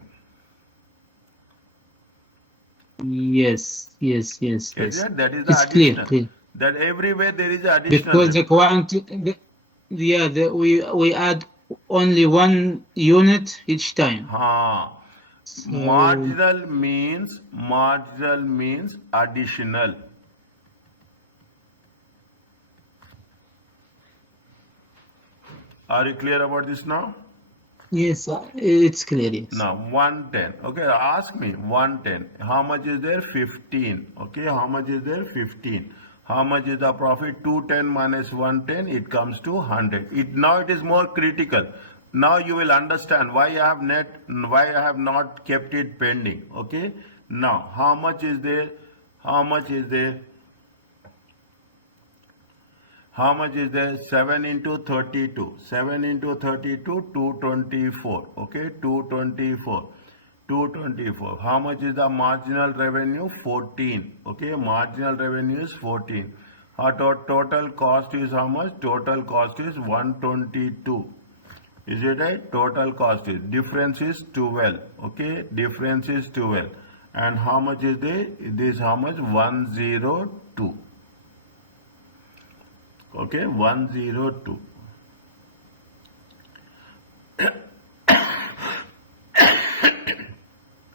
Yes. That is the It's additional. clear. That everywhere there is additional. Because the quantity, we add only one unit each time. So, marginal means additional. Are you clear about this now? yes, it's clear. Yes. Now 110. Okay, ask me 110. How much is there? 15. Okay, how much is there? 15. How much is the profit? 210 minus 110. It comes to 100. Now it is more critical. Now you will understand why I have not kept it pending. Okay. Now how much is there? How much is there? How much is there? 7 into 32. 7 into 32, 224. Okay, 224. 224. How much is the marginal revenue? 14. Okay, marginal revenue is 14. Total cost is how much? Total cost is 122. Is it right? Total cost is, difference is 12. Okay, difference is 12. And how much is there? This how much? 102. Okay, 102.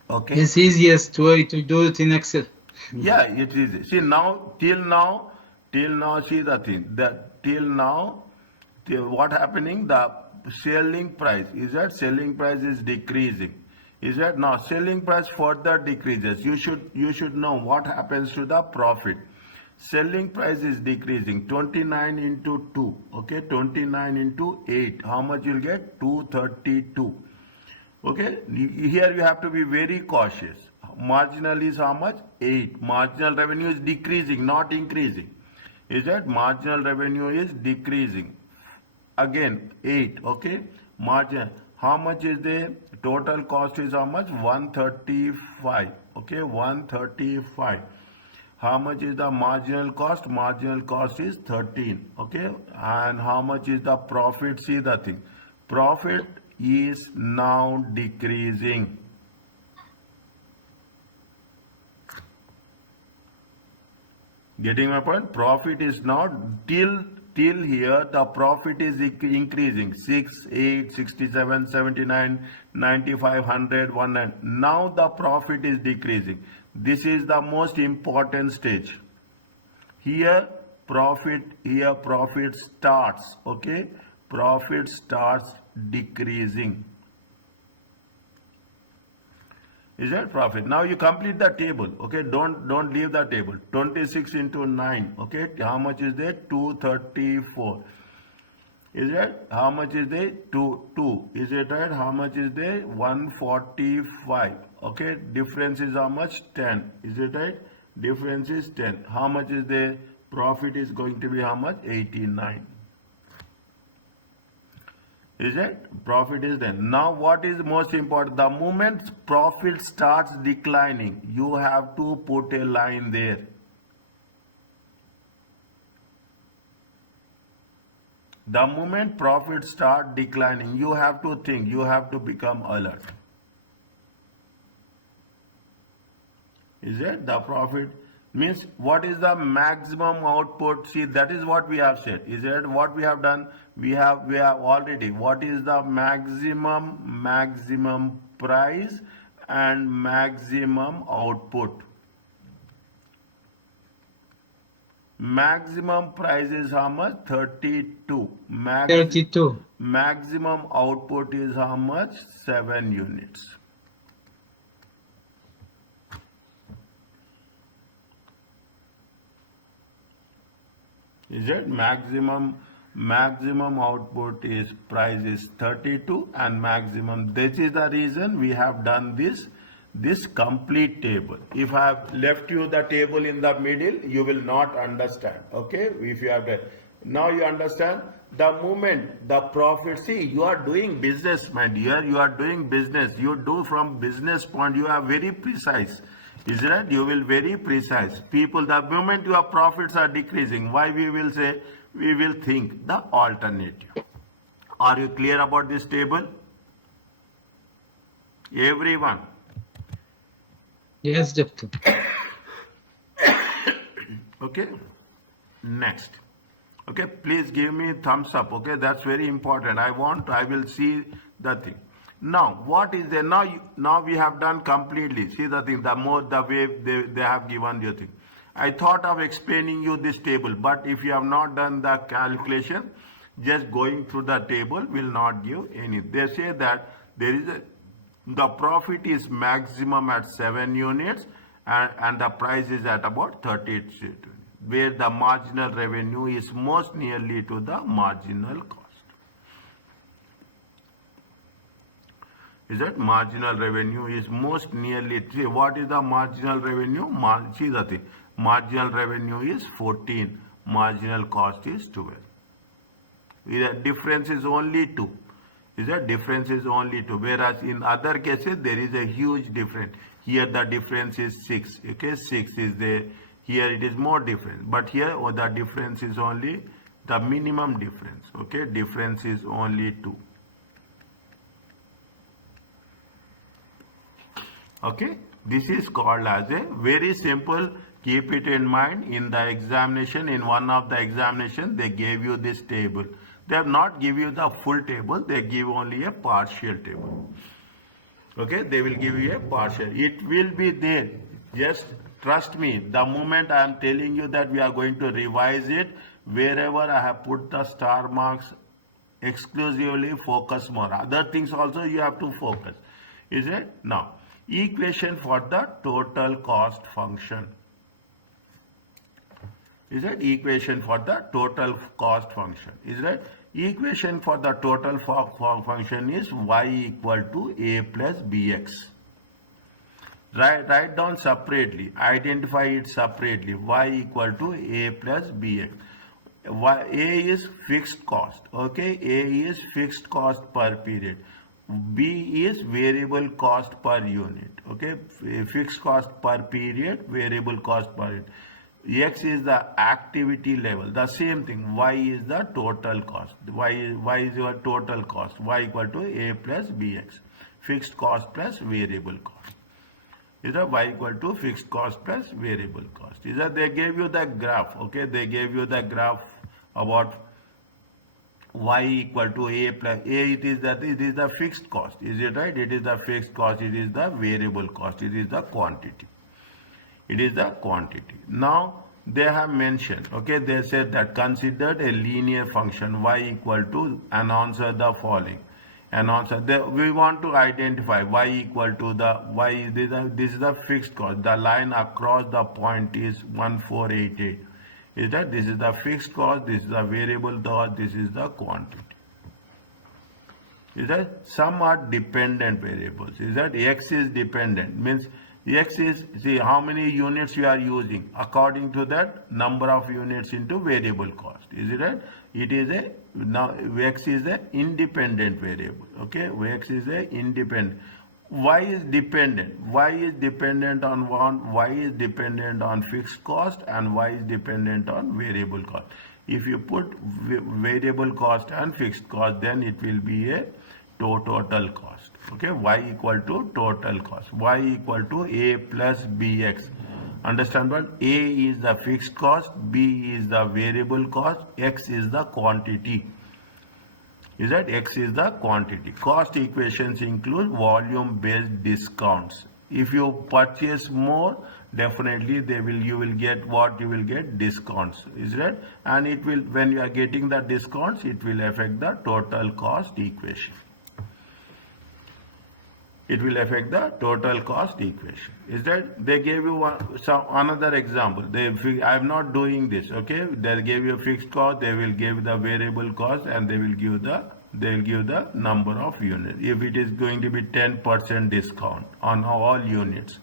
Okay. It's easiest way to do it in Excel. Yeah, it is. See till now, see the thing. What happening? The selling price is that selling price is decreasing. Is that now selling price further decreases? You should know what happens to the profit. Selling price is decreasing. 29 into 2. Okay, 29 into 8. How much you'll get? 232. Okay, here you have to be very cautious. Marginal is how much? 8. Marginal revenue is decreasing, not increasing. Is that marginal revenue is decreasing? Again, 8. Okay. Margin. How much is the total cost is how much? 135. Okay. 135. How much is the marginal cost? Marginal cost is 13. Okay. And how much is the profit? See the thing. Profit is now decreasing. Getting my point? Profit is now till here the profit is increasing. 6, 8, 67, 79, 95, 100, 100. Now the profit is decreasing. This is the most important stage. Here profit starts. Okay, profit starts decreasing. Is that profit? Now you complete the table. Okay, don't leave the table. 26 into 9. Okay, how much is there? 234. Is that how much is there? 2. Is it right? How much is there? 145. Okay, difference is how much? 10. Is it right? Difference is 10. How much is there? Profit is going to be how much? 89. Is it? Profit is then. Now what is most important? The moment profit starts declining, you have to put a line there. The moment profit start declining, you have to think, you have to become alert. Is it? The profit means what is the maximum output? See, that is what we have said. Is it what we have done? We have already, what is the maximum price and maximum output? Maximum price is how much? 32. 32. Maximum output is how much? 7 units. Is it? Maximum output is price is 32 and maximum. This is the reason we have done this complete table. If I have left you the table in the middle, you will not understand. Okay, if you have done. Now you understand. The moment the profit, see, you are doing business, my dear, you are doing business. You do from business point, you are very precise. Is right? You will very precise. People, the moment your profits are decreasing, why we will say, we will think the alternative. Are you clear about this table? Everyone? Yes, doctor. Okay. Next. Okay, please give me thumbs up. Okay, that's very important. I will see the thing. Now, what is there? Now we have done completely. See the thing, the way they have given you thing. I thought of explaining you this table, but if you have not done the calculation, just going through the table will not give any. They say that the profit is maximum at 7 units and the price is at about 38 units, where the marginal revenue is most nearly to the marginal cost. Is that marginal revenue is most nearly, see, what is the marginal revenue? See the thing, marginal revenue is 14, marginal cost is 12. The difference is only 2. Is that difference is only 2, whereas in other cases there is a huge difference. Here the difference is 6. Okay, 6 is there. Here it is more different, but here the difference is only the minimum difference. Okay, difference is only 2. Okay, this is called as a very simple. Keep it in mind. In the examination, in one of the examination, they gave you this table. They have not give you the full table. They give only a partial table. Okay, they will give you a partial. It will be there. Just trust me. The moment I am telling you that we are going to revise it, wherever I have put the star marks, exclusively focus more. Other things also you have to focus. Is it? Now, equation for the total cost function. Is that equation for the total cost function? Is that equation for the total function is y equal to a plus bx. Write down separately, identify it separately. Y equal to A plus BX. A is fixed cost, okay? A is fixed cost per period. B is variable cost per unit, okay? Fixed cost per period, variable cost per unit. X is the activity level, the same thing. Y is the total cost. Y is your total cost. Y equal to A plus BX. Fixed cost plus variable cost. Is that Y equal to fixed cost plus variable cost. Is that they gave you the graph, okay? They gave you the graph about Y equal to A plus A. It is the fixed cost. Is it right? It is the fixed cost. It is the variable cost. It is the quantity. It is the quantity. Now they have mentioned, okay, they said that considered a linear function Y equal to, and answer the following. And answer, we want to identify Y equal to the Y. This is the fixed cost. The line across the point is 1488. Is that this is the fixed cost, this is the variable cost, this is the quantity. Is that some are dependent variables. Is that X is dependent, means X is, see how many units you are using, according to that number of units into variable cost. Is it right? It is a, now X is a independent variable, okay? X is a independent. Y is dependent. Y is dependent on one. Y is dependent on fixed cost, and Y is dependent on variable cost. If you put variable cost and fixed cost, then it will be a total cost. Okay, Y equal to total cost. Y equal to A plus BX. Understand what? A is the fixed cost, B is the variable cost, X is the quantity. Is that X is the quantity. Cost equations include volume based discounts. If you purchase more, definitely you will get what? You will get discounts. Is that? And it will, when you are getting the discounts, it will affect the total cost equation. It will affect the total cost equation. Is that? They gave you another example. I am not doing this, okay? They gave you a fixed cost, they will give the variable cost, and they will give the number of units. If it is going to be 10% discount on all units,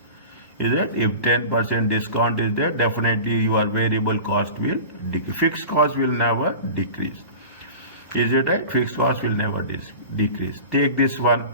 is that? If 10% discount is there, definitely your variable cost will decrease. Fixed cost will never decrease. Is it right? Fixed cost will never decrease. Take this one.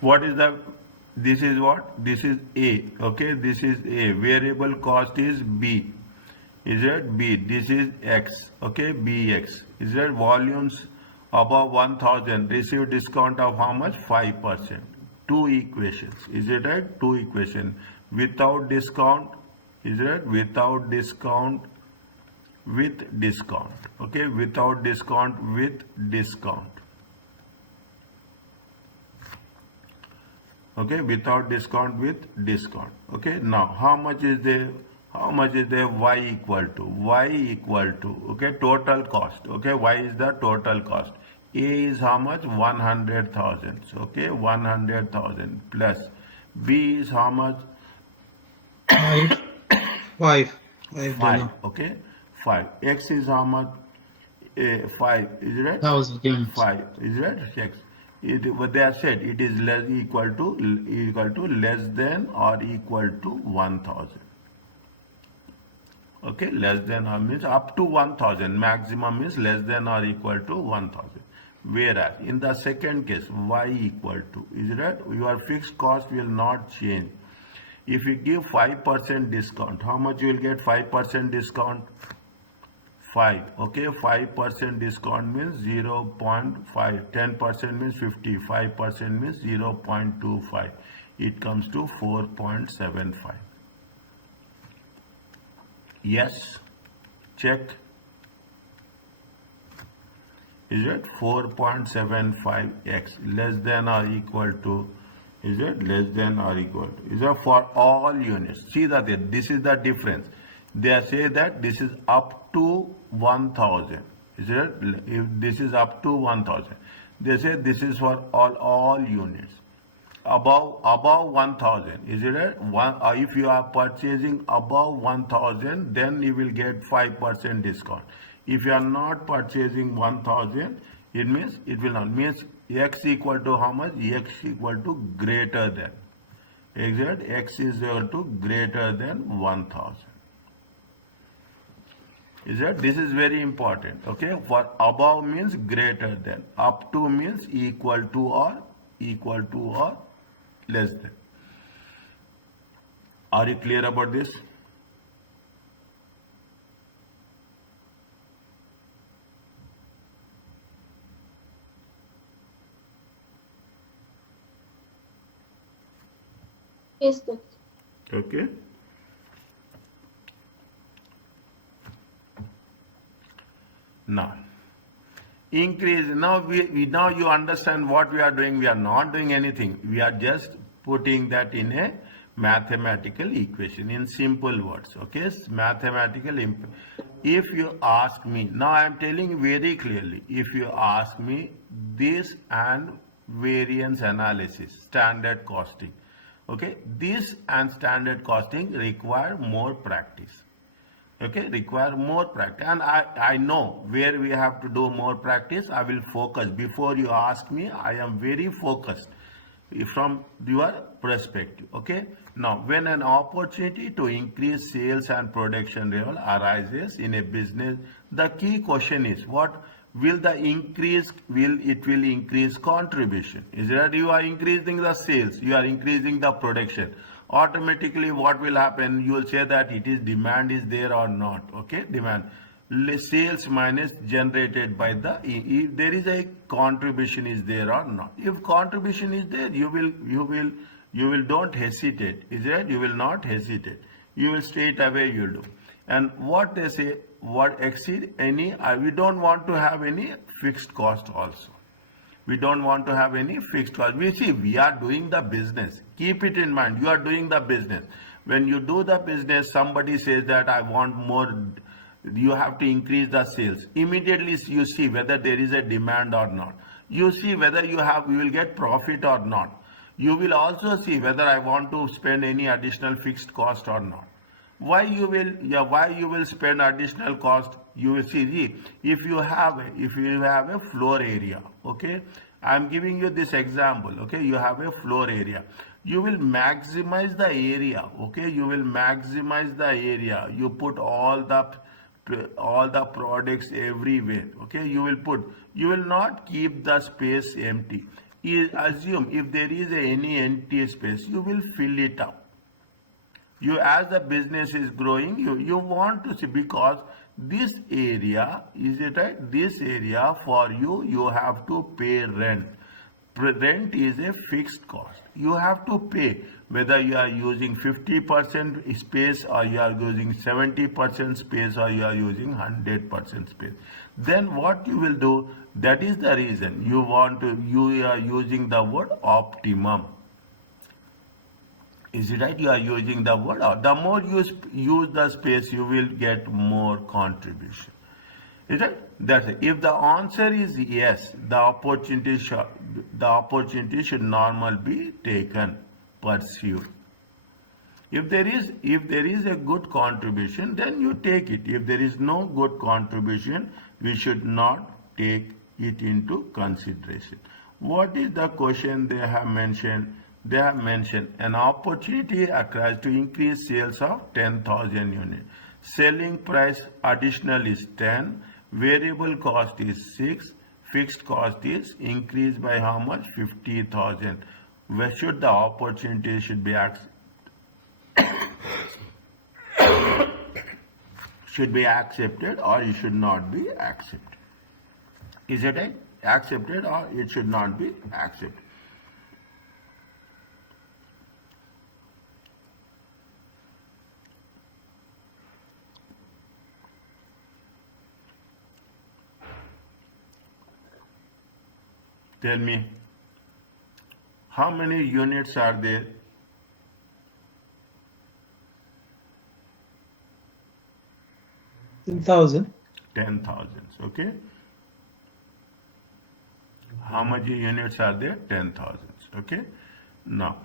What is the, this is what? This is A, okay? This is A. Variable cost is B. Is that B? This is X, okay? BX. Is that volumes above 1000 receive discount of how much? 5%. Two equations. Is it right? Two equations. Without discount, is it? Without discount, with discount, okay? Without discount, with discount. Okay, without discount, with discount. Okay, now how much is the Y equal to? Y equal to, okay, total cost. Okay, Y is the total cost. A is how much? 100,000. Okay, 100,000 plus B is how much? 5. 5. Okay, 5. X is how much? 5. Is it right? 1,000 units. 5. Is it right? X. What they have said, it is equal to less than or equal to 1,000. Okay, less than or means up to 1,000. Maximum is less than or equal to 1,000. Whereas in the second case, Y equal to, is it right? Your fixed cost will not change. If you give 5% discount, how much you will get 5% discount? 5. Okay, 5% discount means 0.5. 10% means 50. 5% means 0.25. It comes to 4.75. Yes, check. Is it 4.75x less than or equal to? Is it less than or equal to? Is it for all units? See that this is the difference. They say that this is up to 1000. Is it? If this is up to 1000, they say this is for all units. Above 1000, is it right? If you are purchasing above 1000, then you will get 5% discount. If you are not purchasing 1000, it means it will not means x equal to how much? X equal to greater than. Exact x is equal to greater than 1000. Is that this is very important? Okay, for above means greater than, up to means equal to or less than. Are you clear about this? Yes, doctor. Okay. Now, increase. Now now you understand what we are doing. We are not doing anything. We are just putting that in a mathematical equation in simple words. Okay, mathematical. If you ask me, now I am telling you very clearly. If you ask me this and variance analysis, standard costing. Okay, this and standard costing require more practice. Okay, require more practice, and I know where we have to do more practice. I will focus. Before you ask me, I am very focused from your perspective. Okay, now when an opportunity to increase sales and production level arises in a business, the key question is what will the increase, will increase contribution. Is that you are increasing the sales, you are increasing the production, automatically what will happen, you will say that it is demand is there or not. Okay, demand, sales minus generated by the, if there is a contribution is there or not. If contribution is there, you will don't hesitate. Is that you will not hesitate, you will straight away you will do. And what they say, what exceed any, we don't want to have any fixed cost also. We don't want to have any fixed cost. We see we are doing the business. Keep it in mind. You are doing the business. When you do the business, somebody says that I want more. You have to increase the sales. Immediately you see whether there is a demand or not. You see whether you will get profit or not. You will also see whether I want to spend any additional fixed cost or not. Why you will spend additional cost? You will see if you have a floor area. Okay, I am giving you this example. Okay, you have a floor area, you will maximize the area. Okay, you will maximize the area, you put all the products everywhere. Okay, you will not keep the space empty. Assume if there is any empty space, you will fill it up. You, as the business is growing, you want to see, because this area, is it right? This area for you have to pay rent. Rent is a fixed cost. You have to pay whether you are using 50% space or you are using 70% space or you are using 100% space. Then what you will do, that is the reason you are using the word optimum. Is it right? You are using the word. The more you use the space, you will get more contribution. Is it? That's it. If the answer is yes, the opportunity should normally be taken, pursued. If there is a good contribution, then you take it. If there is no good contribution, we should not take it into consideration. What is the question they have mentioned? They have mentioned an opportunity occurs to increase sales of 10,000 units. Selling price additional is 10, variable cost is 6, fixed cost is increased by how much? 50,000. Where should the opportunity should be accepted or it should not be accepted? Is it accepted or it should not be accepted? Tell me, how many units are there? 10,000. 10,000. Okay. How much units are there? 10,000. Okay. Now,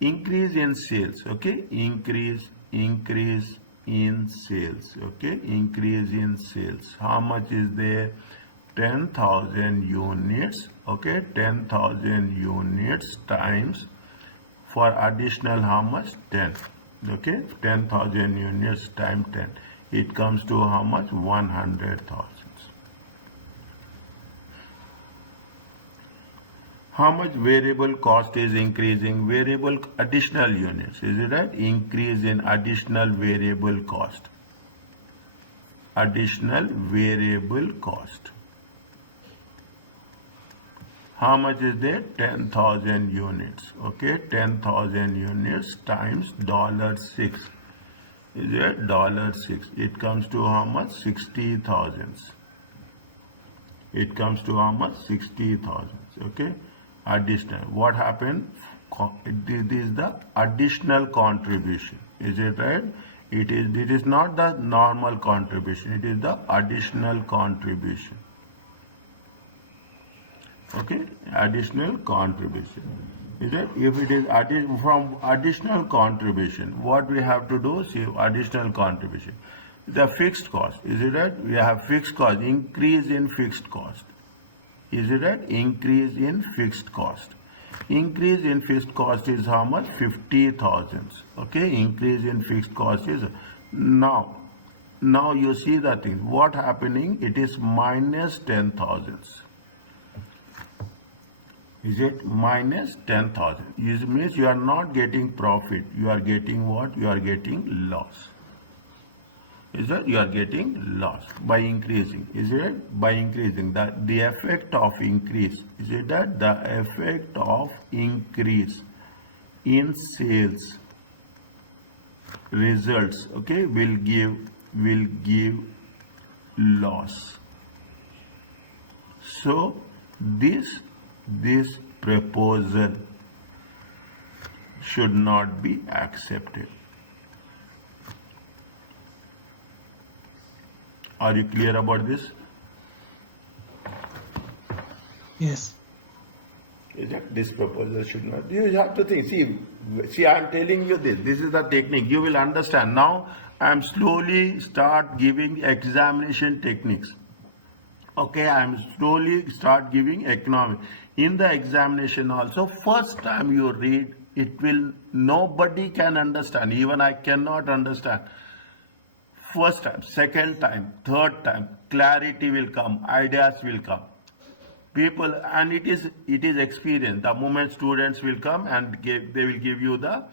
increase in sales. Okay. Increase in sales. Okay. Increase in sales. How much is there? 10,000 units. Okay. 10,000 units times for additional how much? 10. Okay. 10,000 units times 10. It comes to how much? 100,000. How much variable cost is increasing? Variable additional units. Is it right? Increase in additional variable cost. Additional variable cost. How much is there? 10,000 units. Okay, 10,000 units times $6. Is it $6? It comes to how much? 60,000. It comes to how much? 60,000. Okay, additional. What happened? This is the additional contribution. Is it right? It is not the normal contribution. It is the additional contribution. Okay, additional contribution. Is it? If it is from additional contribution, what we have to do? See, additional contribution. The fixed cost. Is it right? We have fixed cost. Increase in fixed cost. Is it right? Increase in fixed cost. Increase in fixed cost is how much? 50,000. Okay, increase in fixed cost is now you see the thing. What happening? It is minus 10,000. Is it? Minus 10,000. It means you are not getting profit. You are getting what? You are getting loss. Is that you are getting loss by increasing? Is it? By increasing the effect of increase? Is it that the effect of increase in sales results? Okay, will give loss. So this proposal should not be accepted. Are you clear about this? Yes. Is that this proposal should not? You have to think. See, I am telling you this. This is the technique. You will understand. Now I am slowly start giving examination techniques. Okay, I am slowly start giving economic. In the examination also, first time you read, nobody can understand. Even I cannot understand. First time, second time, third time, clarity will come, ideas will come. People, and it is experience. The moment students will come and they will give you the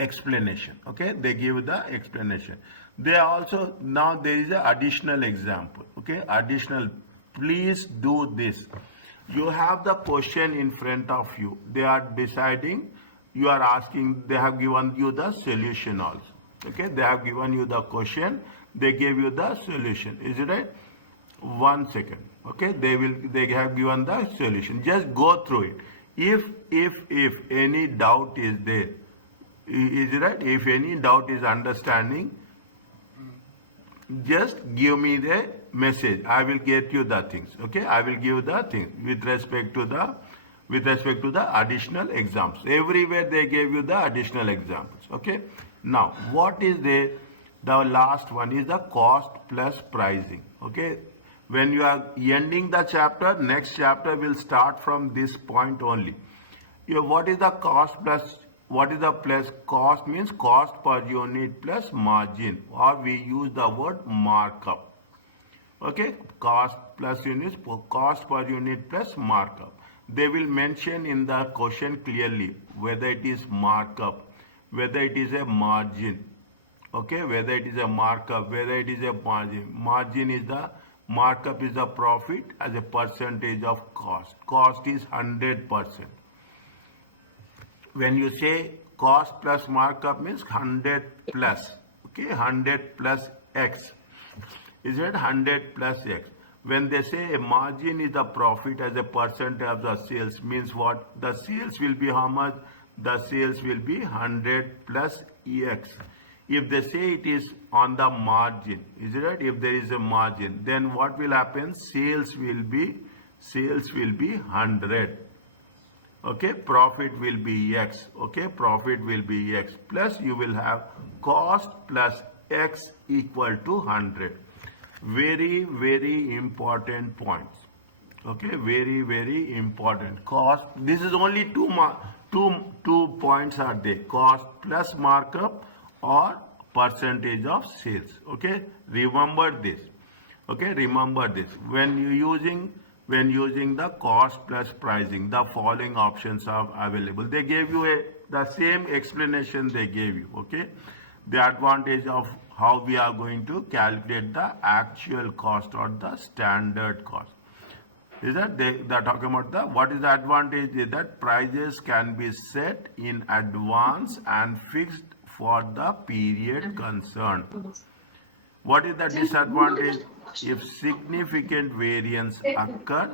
explanation. Okay, they give the explanation. They also, now there is an additional example. Okay, additional. Please do this. You have the question in front of you. They are deciding. You are asking. They have given you the solution also. Okay, they have given you the question, they gave you the solution. Is it right? 1 second. Okay, they have given the solution. Just go through it. If any doubt is there, is it right? If any doubt is understanding, just give me the message. I will get you the things. Okay, I will give the things with respect to the additional exams. Everywhere they gave you the additional examples. Okay. Now, what is the last one is the cost plus pricing. Okay, when you are ending the chapter, next chapter will start from this point only. What is the cost plus? What is the plus? Cost means cost per unit plus margin, or we use the word markup. Okay, cost plus units, cost per unit plus markup. They will mention in the question clearly whether it is markup, whether it is a margin. Okay, whether it is a markup, whether it is a margin. Margin is the markup is the profit as a percentage of cost. Cost is 100%. When you say cost plus markup means 100 plus. Okay, 100 plus X. Is it 100 plus X? When they say a margin is the profit as a percentage of the sales, means what? The sales will be how much? The sales will be 100 plus EX. if they say it is on the margin, is it right? If there is a margin, then what will happen? Sales will be 100. Okay, profit will be X. Okay, profit will be X. Plus you will have cost plus X equal to 100. Very, very important points. Okay, very, very important. Cost, this is only two points are there. Cost plus markup or percentage of sales. Okay, remember this. Okay, remember this. When using the cost plus pricing, the following options are available. They gave you the same explanation they gave you. Okay, the advantage of how we are going to calculate the actual cost or the standard cost. Is that they are talking about the what is the advantage is that prices can be set in advance and fixed for the period concerned. What is the disadvantage? If significant variance occur,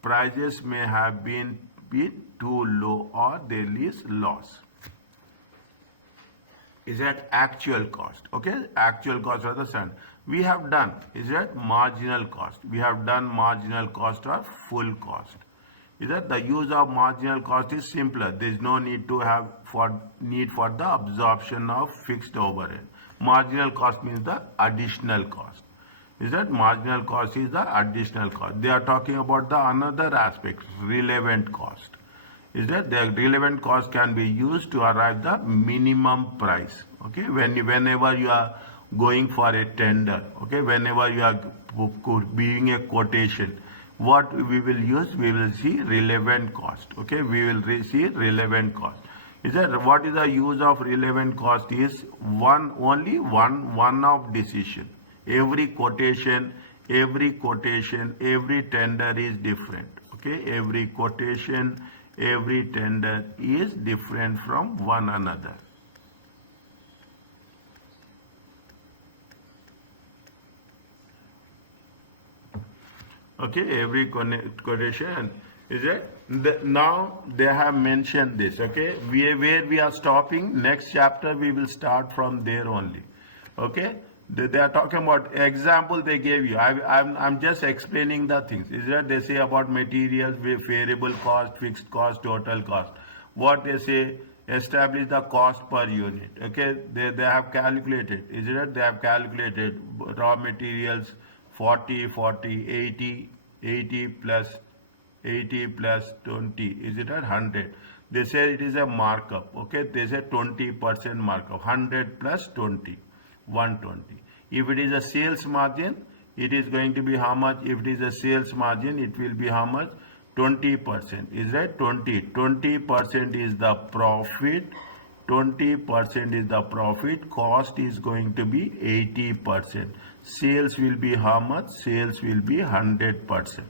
prices may have been too low or there is loss. Is that actual cost? Okay, actual cost of the sand. We have done, is that marginal cost? We have done marginal cost or full cost. Is that the use of marginal cost is simpler. There is no need to have need for the absorption of fixed overhead. Marginal cost means the additional cost. Is that marginal cost is the additional cost. They are talking about the another aspect, relevant cost. Is that the relevant cost can be used to arrive the minimum price. Okay, whenever you are going for a tender, okay, whenever you are being a quotation, what we will use? We will see relevant cost. Okay, we will see relevant cost. Is that what is the use of relevant cost? Is only one of decision. Every quotation, every tender is different. Okay, every quotation, every tender is different from one another. Okay, every quotation is it? Now they have mentioned this. Okay, where we are stopping. Next chapter we will start from there only. Okay, they are talking about example they gave you. I'm just explaining the things. Is that they say about materials, variable cost, fixed cost, total cost. What they say, establish the cost per unit. Okay, they have calculated. Is it? They have calculated raw materials 40, 80 plus 20. Is it at 100? They say it is a markup. Okay, they say 20% markup. 100 plus 20. 120. If it is a sales margin, it is going to be how much? If it is a sales margin, it will be how much? 20%. Is that 20? 20% is the profit. 20% is the profit. Cost is going to be 80%. Sales will be how much? Sales will be 100%.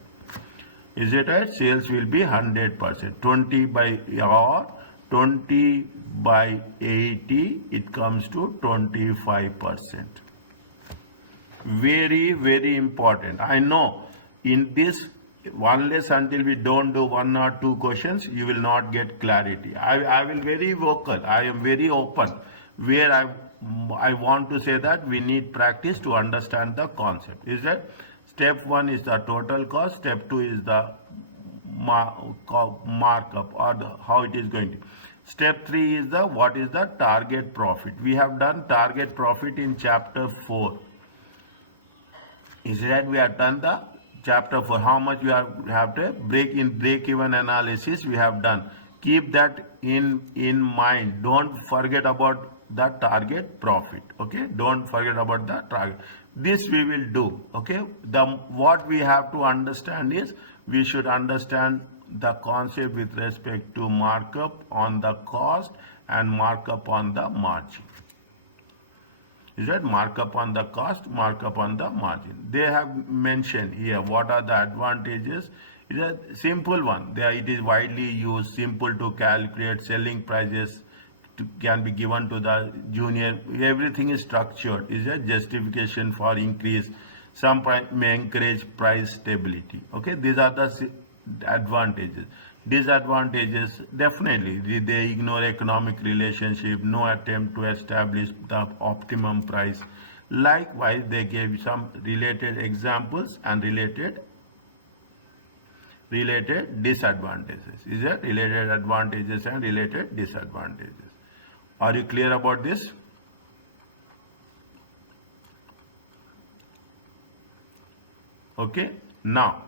Is it right? Sales will be 100%. 20 by 80, it comes to 25%. Very, very important. I know in this, unless until we don't do one or two questions, you will not get clarity. I will very vocal. I am very open. Where I want to say that we need practice to understand the concept. Is that step 1 is the total cost. Step 2 is the markup or how it is going to. Step 3 is the what is the target profit. We have done target profit in chapter 4. Is that we have done the chapter 4. How much we have to break even analysis we have done. Keep that in mind. Don't forget about the target profit. Okay, don't forget about the target. This we will do. Okay, what we have to understand is we should understand the concept with respect to markup on the cost and markup on the margin. Is that markup on the cost, markup on the margin? They have mentioned here what are the advantages. It is a simple one. It is widely used, simple to calculate. Selling prices can be given to the junior. Everything is structured. Is a justification for increase. Some may encourage price stability. Okay, these are the advantages. Disadvantages, definitely, they ignore economic relationship, no attempt to establish the optimum price. Likewise, they gave some related examples and related disadvantages. Is there related advantages and related disadvantages? Are you clear about this? Okay, now